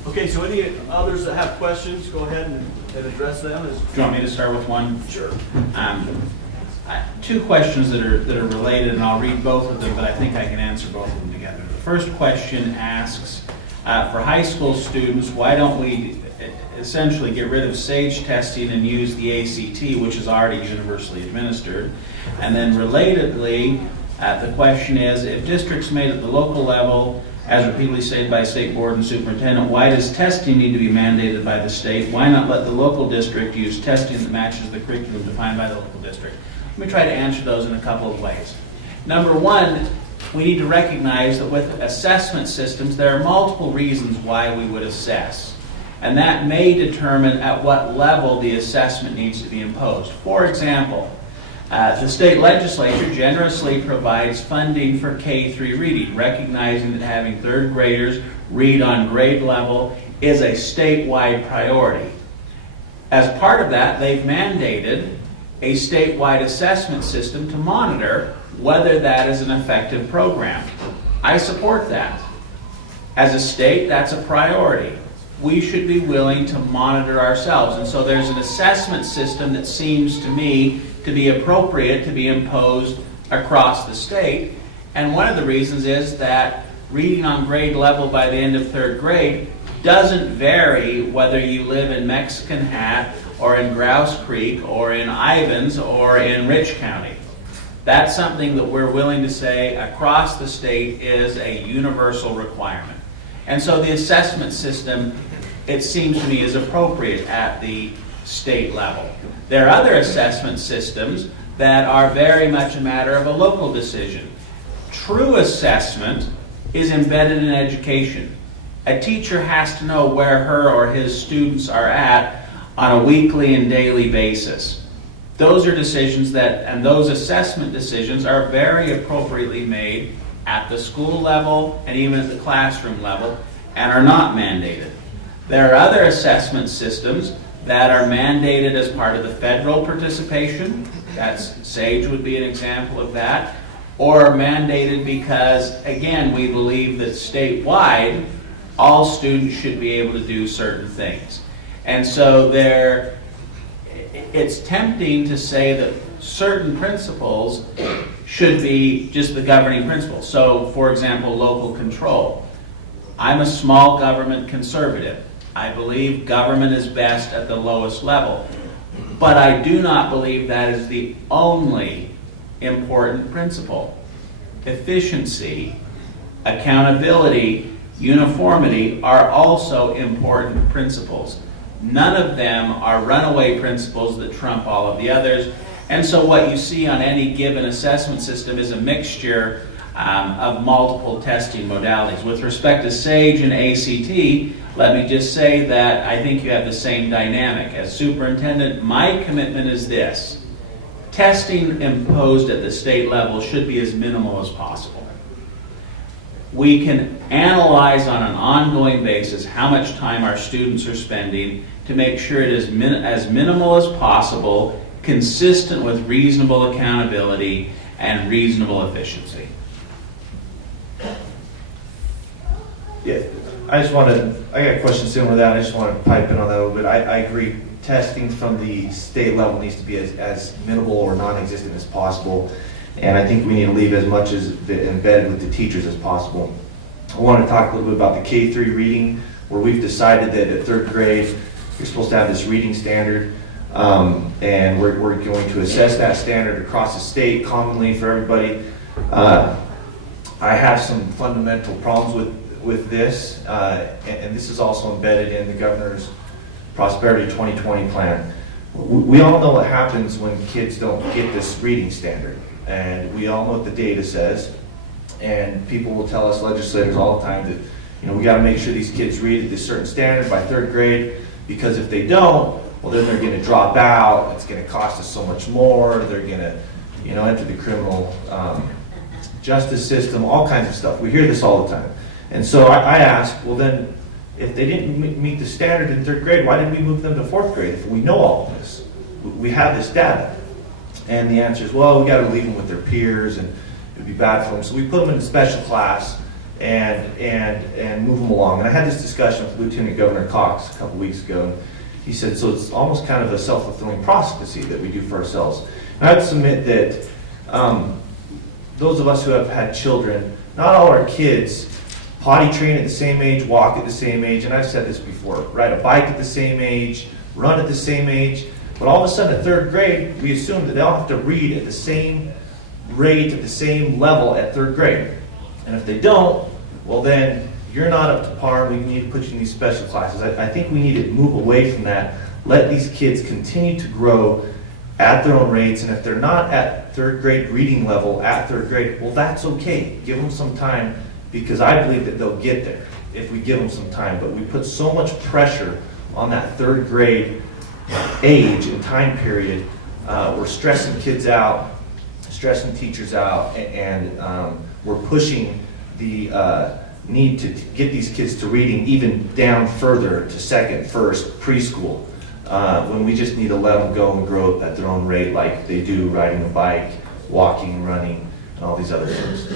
Okay, so any others that have questions, go ahead and address them. Do you want me to start with one? Sure. Two questions that are related, and I'll read both of them, but I think I can answer both of them together. The first question asks, for high school students, why don't we essentially get rid of SAGE testing and use the ACT, which is already universally administered? And then relatedly, the question is, if districts made at the local level, as repeatedly stated by state board and superintendent, why does testing need to be mandated by the state? Why not let the local district use testing that matches the curriculum defined by the local district? Let me try to answer those in a couple of ways. Number one, we need to recognize that with assessment systems, there are multiple reasons why we would assess. And that may determine at what level the assessment needs to be imposed. For example, the state legislature generously provides funding for K-3 reading, recognizing that having third graders read on grade level is a statewide priority. As part of that, they've mandated a statewide assessment system to monitor whether that is an effective program. I support that. As a state, that's a priority. We should be willing to monitor ourselves. And so there's an assessment system that seems to me to be appropriate to be imposed across the state. And one of the reasons is that reading on grade level by the end of third grade doesn't vary whether you live in Mexican Hat or in Grouse Creek or in Ivins or in Rich County. That's something that we're willing to say across the state is a universal requirement. And so the assessment system, it seems to me, is appropriate at the state level. There are other assessment systems that are very much a matter of a local decision. True assessment is embedded in education. A teacher has to know where her or his students are at on a weekly and daily basis. Those are decisions and those assessment decisions are very appropriately made at the school level and even at the classroom level and are not mandated. There are other assessment systems that are mandated as part of the federal participation. SAGE would be an example of that. Or mandated because, again, we believe that statewide, all students should be able to do certain things. And so it's tempting to say that certain principles should be just the governing principles. So, for example, local control. I'm a small government conservative. I believe government is best at the lowest level. But I do not believe that is the only important principle. Efficiency, accountability, uniformity are also important principles. None of them are runaway principles that trump all of the others. And so what you see on any given assessment system is a mixture of multiple testing modalities. With respect to SAGE and ACT, let me just say that I think you have the same dynamic. As superintendent, my commitment is this. Testing imposed at the state level should be as minimal as possible. We can analyze on an ongoing basis how much time our students are spending to make sure it is as minimal as possible, consistent with reasonable accountability and reasonable efficiency. Yeah, I got a question similar to that. I just want to pipe in on that a little bit. I agree. Testing from the state level needs to be as minimal or non-existent as possible. And I think we need to leave as much as embedded with the teachers as possible. I want to talk a little bit about the K-3 reading, where we've decided that at third grade, you're supposed to have this reading standard. And we're going to assess that standard across the state commonly for everybody. I have some fundamental problems with this, and this is also embedded in the governor's Prosperity 2020 plan. We all know what happens when kids don't get this reading standard, and we all know what the data says, and people will tell us, legislators all the time, that we got to make sure these kids read at this certain standard by third grade, because if they don't, well, then they're going to drop out, it's going to cost us so much more, they're going to enter the criminal justice system, all kinds of stuff. We hear this all the time. And so I ask, well then, if they didn't meet the standard in third grade, why didn't we move them to fourth grade if we know all of this? We have this data. And the answer is, well, we got to leave them with their peers and it would be bad for them. So we put them in a special class and move them along. And I had this discussion with Lieutenant Governor Cox a couple weeks ago. He said, so it's almost kind of a self-fulfilling prophecy that we do for ourselves. And I would submit that those of us who have had children, not all our kids potty train at the same age, walk at the same age, and I've said this before, ride a bike at the same age, run at the same age, but all of a sudden at third grade, we assume that they all have to read at the same rate, at the same level at third grade. And if they don't, well then, you're not up to par, we need to put you in these special classes. I think we need to move away from that, let these kids continue to grow at their own rates, and if they're not at third grade reading level at third grade, well that's okay, give them some time, because I believe that they'll get there if we give them some time. But we put so much pressure on that third grade age and time period. We're stressing kids out, stressing teachers out, and we're pushing the need to get these kids to reading even down further to second, first, preschool, when we just need to let them go and grow at their own rate like they do riding a bike, walking, running, and all these other things.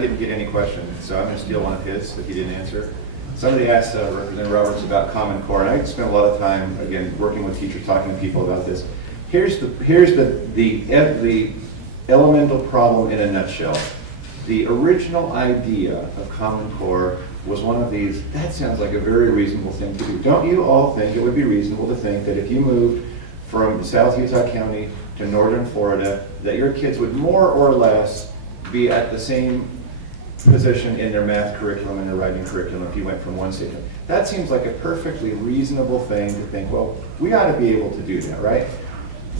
didn't get any questions, so I'm going to steal one of his that he didn't answer. Somebody asked Representative Roberts about Common Core, and I spent a lot of time, again, working with teachers, talking to people about this. Here's the elemental problem in a nutshell. The original idea of Common Core was one of these, that sounds like a very reasonable thing to do. Don't you all think it would be reasonable to think that if you moved from South Utah County to northern Florida, that your kids would more or less be at the same position in their math curriculum and their writing curriculum if you went from one state to another? That seems like a perfectly reasonable thing to think, well, we ought to be able to do that, right?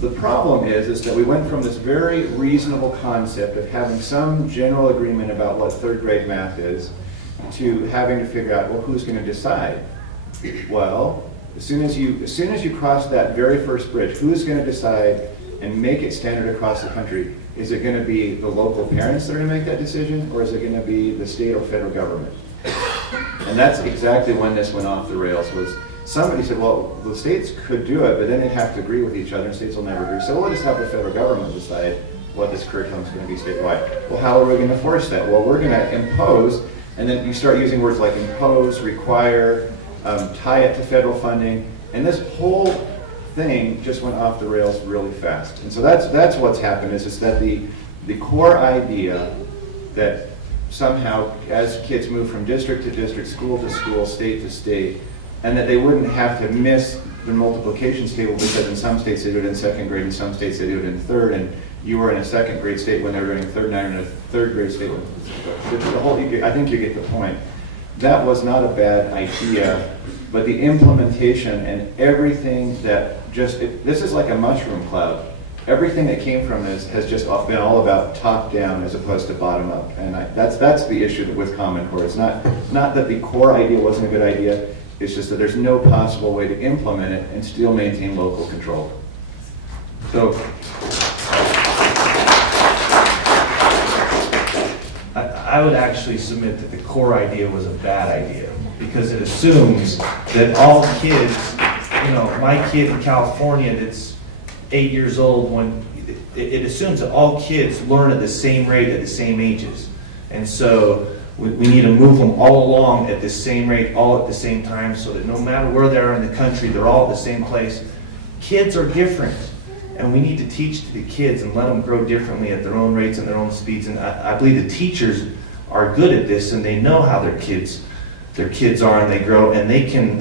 The problem is that we went from this very reasonable concept of having some general agreement about what third grade math is to having to figure out, well, who's going to decide? Well, as soon as you cross that very first bridge, who's going to decide and make it standard across the country? Is it going to be the local parents that are going to make that decision, or is it going to be the state or federal government? And that's exactly when this went off the rails. Was somebody said, well, the states could do it, but then they'd have to agree with each other, and states will never agree. So we'll just have the federal government decide what this curriculum is going to be statewide. Well, how are we going to force that? Well, we're going to impose, and then you start using words like impose, require, tie it to federal funding, and this whole thing just went off the rails really fast. And so that's what's happened, is that the core idea that somehow as kids move from district to district, school to school, state to state, and that they wouldn't have to miss the multiplication table because in some states they do it in second grade, in some states they do it in third, and you were in a second grade state when they were doing third, now you're in a third grade state. I think you get the point. That was not a bad idea, but the implementation and everything that this is like a mushroom cloud. Everything that came from this has just been all about top down as opposed to bottom up, and that's the issue with Common Core. It's not that the core idea wasn't a good idea. It's just that there's no possible way to implement it and still maintain local control. So I would actually submit that the core idea was a bad idea because it assumes that all kids, my kid in California that's 8 years old, when it assumes that all kids learn at the same rate at the same ages. And so we need to move them all along at the same rate, all at the same time, so that no matter where they are in the country, they're all at the same place. Kids are different, and we need to teach to the kids and let them grow differently at their own rates and their own speeds. And I believe the teachers are good at this, and they know how their kids are, and they grow, and they can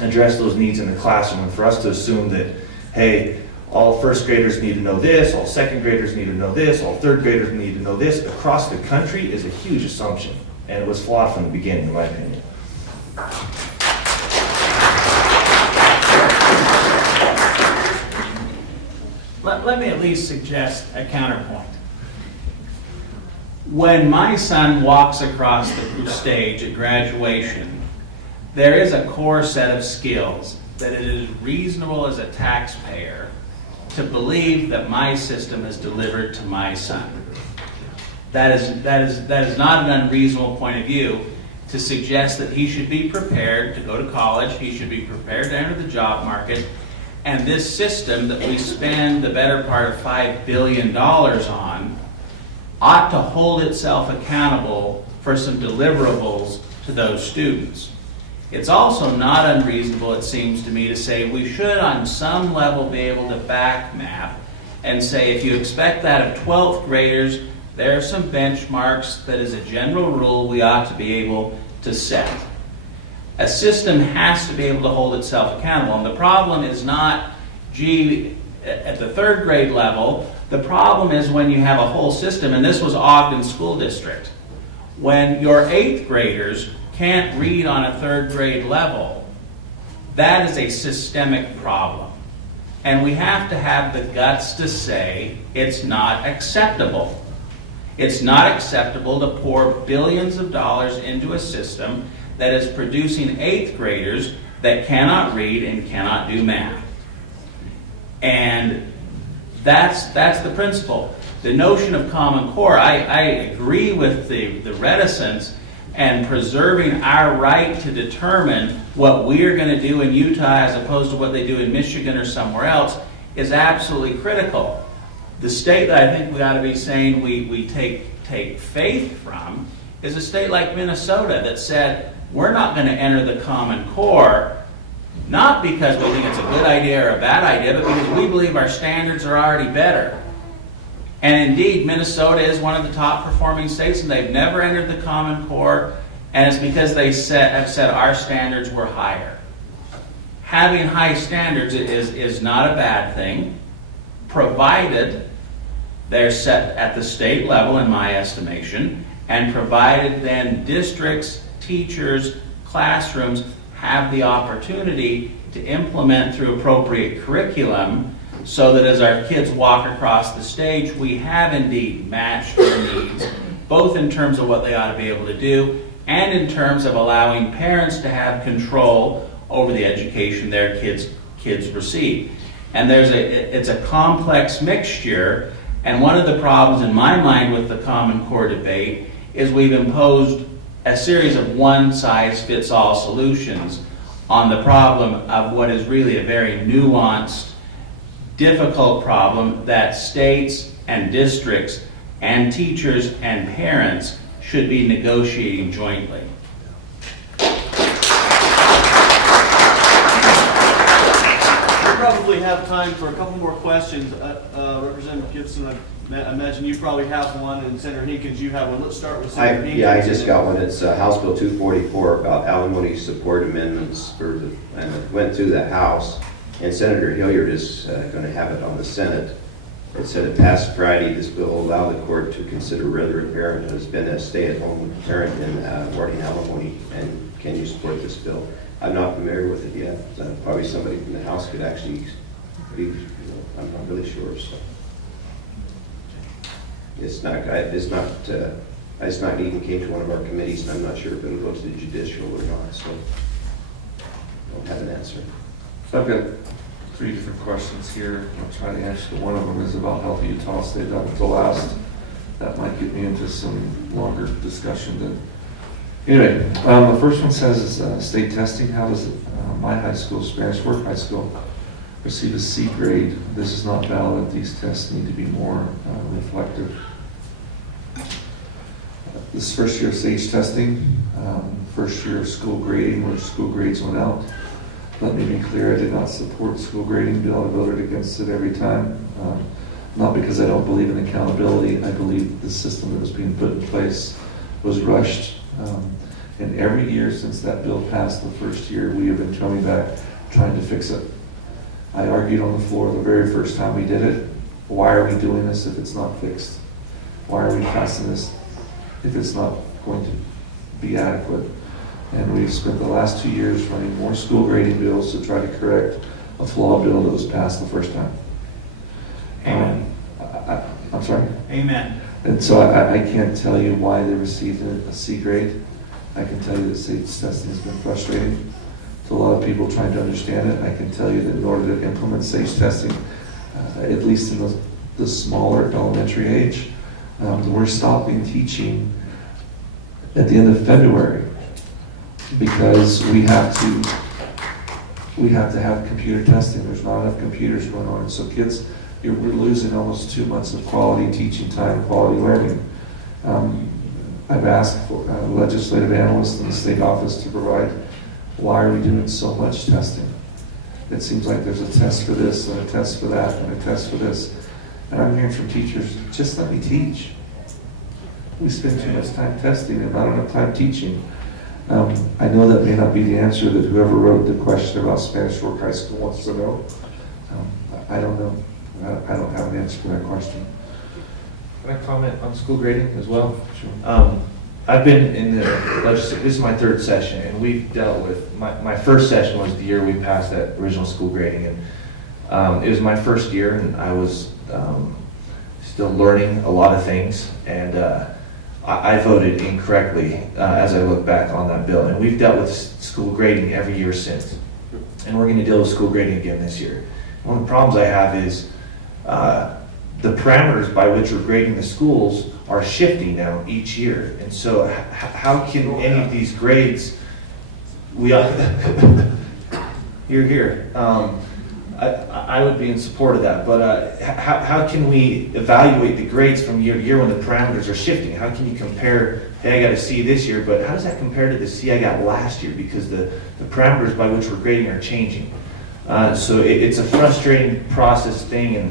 address those needs in the classroom. And for us to assume that, hey, all first graders need to know this, all second graders need to know this, all third graders need to know this across the country is a huge assumption, and it was flawed from the beginning, in my opinion. Let me at least suggest a counterpoint. When my son walks across the stage at graduation, there is a core set of skills that it is reasonable as a taxpayer to believe that my system is delivered to my son. That is not an unreasonable point of view to suggest that he should be prepared to go to college, he should be prepared to enter the job market, and this system that we spend the better part of $5 billion on ought to hold itself accountable for some deliverables to those students. It's also not unreasonable, it seems to me, to say we should on some level be able to back map and say if you expect that of 12th graders, there are some benchmarks that as a general rule we ought to be able to set. A system has to be able to hold itself accountable, and the problem is not, gee, at the third grade level, the problem is when you have a whole system, and this was Ogden School District, when your 8th graders can't read on a third grade level, that is a systemic problem. And we have to have the guts to say it's not acceptable. It's not acceptable to pour billions of dollars into a system that is producing 8th graders that cannot read and cannot do math. And that's the principle. The notion of Common Core, I agree with the reticence and preserving our right to determine what we are going to do in Utah as opposed to what they do in Michigan or somewhere else is absolutely critical. The state that I think we ought to be saying we take faith from is a state like Minnesota that said, we're not going to enter the Common Core, not because we think it's a good idea or a bad idea, but because we believe our standards are already better. And indeed, Minnesota is one of the top performing states, and they've never entered the Common Core, and it's because they have said our standards were higher. Having high standards is not a bad thing, provided they're set at the state level, in my estimation, and provided then districts, teachers, classrooms have the opportunity to implement through appropriate curriculum so that as our kids walk across the stage, we have indeed matched their needs, both in terms of what they ought to be able to do and in terms of allowing parents to have control over the education their kids receive. And it's a complex mixture, and one of the problems in my mind with the Common Core debate is we've imposed a series of one-size-fits-all solutions on the problem of what is really a very nuanced, difficult problem that states and districts and teachers and parents should be negotiating jointly. We probably have time for a couple more questions. Representative Gibson, I imagine you probably have one, and Senator Hinkins, you have one. Let's start with Senator Hinkins. Yeah, I just got one. It's House Bill 244 about alimony support amendments and it went through the House, and Senator Hilliard is going to have it on the Senate. It said it passed Friday. This bill will allow the court to consider whether a parent has been a stay-at-home parent in awarding alimony, and can you support this bill? I'm not familiar with it yet. Probably somebody from the House could actually be, I'm not really sure. So it's not even came to one of our committees, and I'm not sure if it'll go to the judicial or not. So I don't have an answer. So I've got 3 different questions here. I'll try to answer. One of them is about Healthy Utah. Stayed up until last. That might get me into some longer discussion. Anyway, the first one says state testing. How does my high school, Spanish Fork High School, receive a C grade? This is not valid. These tests need to be more reflective. This is first year of SAGE testing, first year of school grading, where school grades went out. Let me be clear, I did not support school grading bill. I voted against it every time. Not because I don't believe in accountability. I believe the system that was being put in place was rushed. And every year since that bill passed the first year, we have been coming back trying to fix it. I argued on the floor the very first time we did it. Why are we doing this if it's not fixed? Why are we passing this if it's not going to be adequate? And we've spent the last 2 years running more school grading bills to try to correct a flawed bill that was passed the first time. Amen. I'm sorry? Amen. And so I can't tell you why they received a C grade. I can tell you that SAGE testing has been frustrating to a lot of people trying to understand it. I can tell you that in order to implement SAGE testing, at least in the smaller elementary age, we're stopping teaching at the end of February because we have to have computer testing. There's not enough computers going on, and so kids, we're losing almost 2 months of quality teaching time, quality learning. I've asked for legislative analysts in the state office to provide, why are we doing so much testing? It seems like there's a test for this, and a test for that, and a test for this. And I'm hearing from teachers, just let me teach. We spend too much time testing and not enough time teaching. I know that may not be the answer that whoever wrote the question about Spanish Fork High School wants to know. I don't know. I don't have an answer to that question. Can I comment on school grading as well? Sure. I've been in the legislature, this is my 3rd session, and we've dealt with, my first session was the year we passed that original school grading, and it was my first year, and I was still learning a lot of things, and I voted incorrectly as I look back on that bill, and we've dealt with school grading every year since, and we're going to deal with school grading again this year. One of the problems I have is the parameters by which we're grading the schools are shifting now each year. And so how can any of these grades, you're here. I would be in support of that, but how can we evaluate the grades from year to year when the parameters are shifting? How can you compare, hey, I got a C this year, but how does that compare to the C I got last year? Because the parameters by which we're grading are changing. So it's a frustrating process thing, and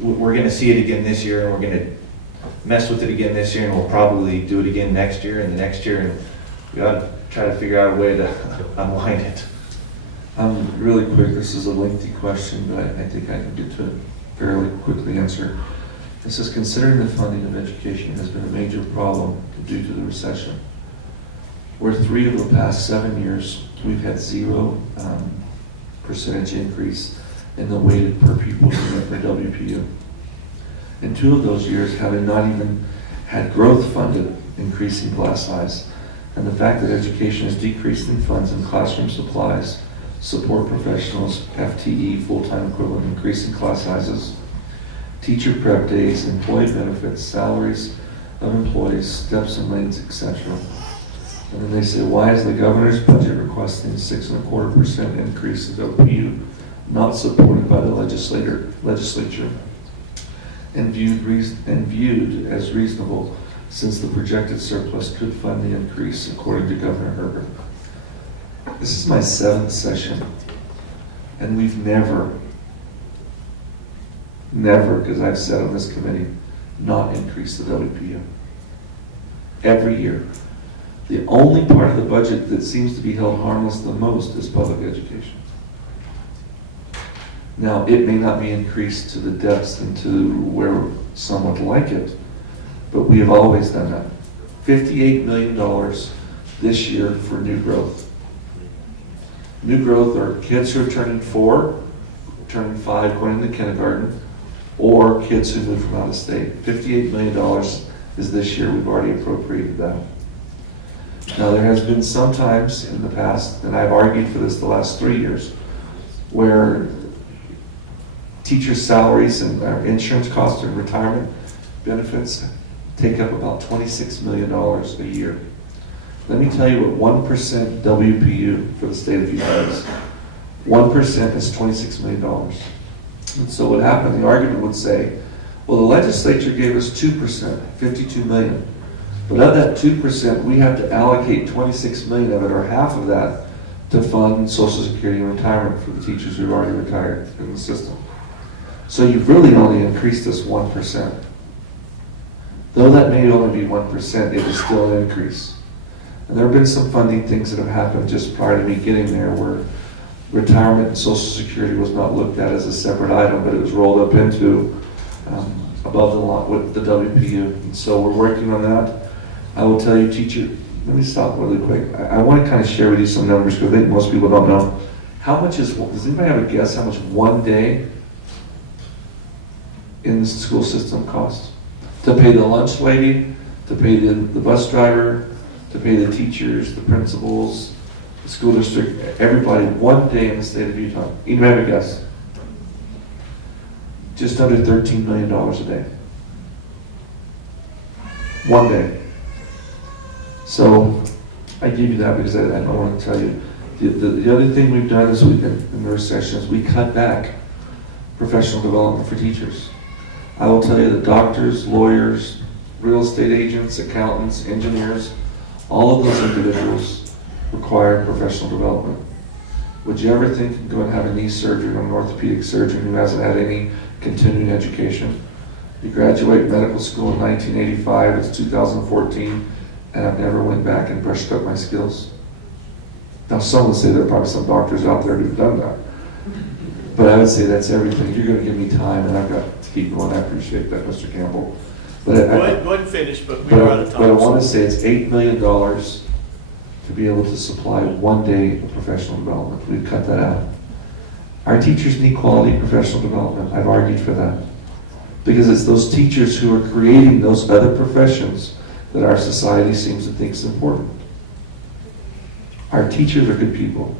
we're going to see it again this year, and we're going to mess with it again this year, and we'll probably do it again next year and the next year, and we ought to try to figure out a way to unwind it. Really quick, this is a lengthy question, but I think I can get to it fairly quickly answer. It says, considering the funding of education has been a major problem due to the recession, where 3 of the past 7 years we've had 0% increase in the weighted per pupil unit for WPU. In 2 of those years, having not even had growth funded increasing class size, and the fact that education has decreased in funds and classroom supplies, support professionals, FTE, full-time equivalent, increasing class sizes, teacher prep days, employee benefits, salaries of employees, steps and lanes, etc. And then they say, why is the governor's budget requesting 6.25% increase in WPU not supported by the legislature and viewed as reasonable, since the projected surplus could fund the increase, according to Governor Herbert? This is my 7th session, and we've never, because I've said on this committee, not increased the WPU. Every year. The only part of the budget that seems to be held harmless the most is public education. Now, it may not be increased to the depths and to where some would like it, but we have always done that. $58 million this year for new growth. New growth are kids who are turning 4, turning 5, going into kindergarten, or kids who move from out of state. $58 million is this year. We've already appropriated that. Now, there has been some times in the past, and I've argued for this the last 3 years, where teachers' salaries and insurance costs and retirement benefits take up about $26 million a year. Let me tell you what 1% WPU for the state of Utah is. 1% is $26 million. And so what happened, the argument would say, well, the legislature gave us 2%, $52 million. But of that 2%, we have to allocate $26 million of it, or half of that, to fund Social Security and retirement for the teachers who've already retired in the system. So you've really only increased this 1%. Though that may only be 1%, it is still an increase. And there have been some funding things that have happened just prior to me getting there, where retirement and Social Security was not looked at as a separate item, but it was rolled up into above the line with the WPU. And so we're working on that. I will tell you, teacher, let me stop really quick. I want to kind of share with you some numbers, because I think most people don't know. How much does anybody have a guess how much one day in the school system costs? To pay the lunch lady, to pay the bus driver, to pay the teachers, the principals, the school district, everybody, one day in the state of Utah. Anybody have a guess? Just under $13 million a day. One day. So I give you that because I don't want to tell you. The other thing we've done this week in the recession is we cut back professional development for teachers. I will tell you that doctors, lawyers, real estate agents, accountants, engineers, all of those individuals require professional development. Would you ever think of going to have a knee surgery or an orthopedic surgeon who hasn't had any continuing education? You graduate medical school in 1985, it's 2014, and I've never went back and brushed up my skills. Now, some would say there are probably some doctors out there who've done that. But I would say that's everything. You're going to give me time, and I've got to keep going. I appreciate that, Mr. Campbell. But Go ahead and finish, but we are out of time. But I want to say it's $8 million to be able to supply one day of professional development. We've cut that out. Our teachers need quality professional development. I've argued for that. Because it's those teachers who are creating those other professions that our society seems to think is important. Our teachers are good people.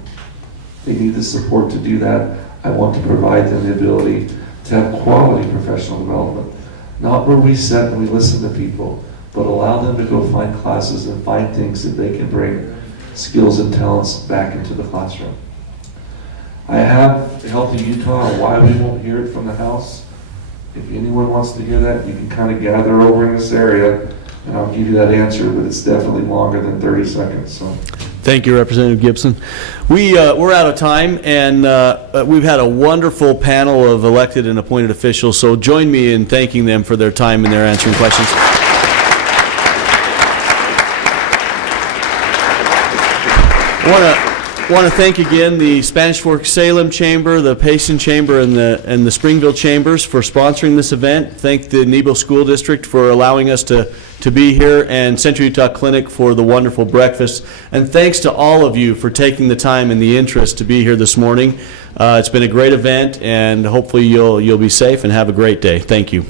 They need the support to do that. I want to provide them the ability to have quality professional development. Not where we sit and we listen to people, but allow them to go find classes and find things that they can bring skills and talents back into the classroom. I have Healthy Utah on why we won't hear it from the House. If anyone wants to hear that, you can kind of gather over in this area, and I'll give you that answer, but it's definitely longer than 30 seconds. So. Thank you, Representative Gibson. We're out of time, and we've had a wonderful panel of elected and appointed officials, so join me in thanking them for their time and their answering questions. I want to thank again the Spanish Fork Salem Chamber, the Payson Chamber, and the Springville Chambers for sponsoring this event. Thank the Nebo School District for allowing us to be here, and Central Utah Clinic for the wonderful breakfast. And thanks to all of you for taking the time and the interest to be here this morning. It's been a great event, and hopefully you'll be safe and have a great day. Thank you.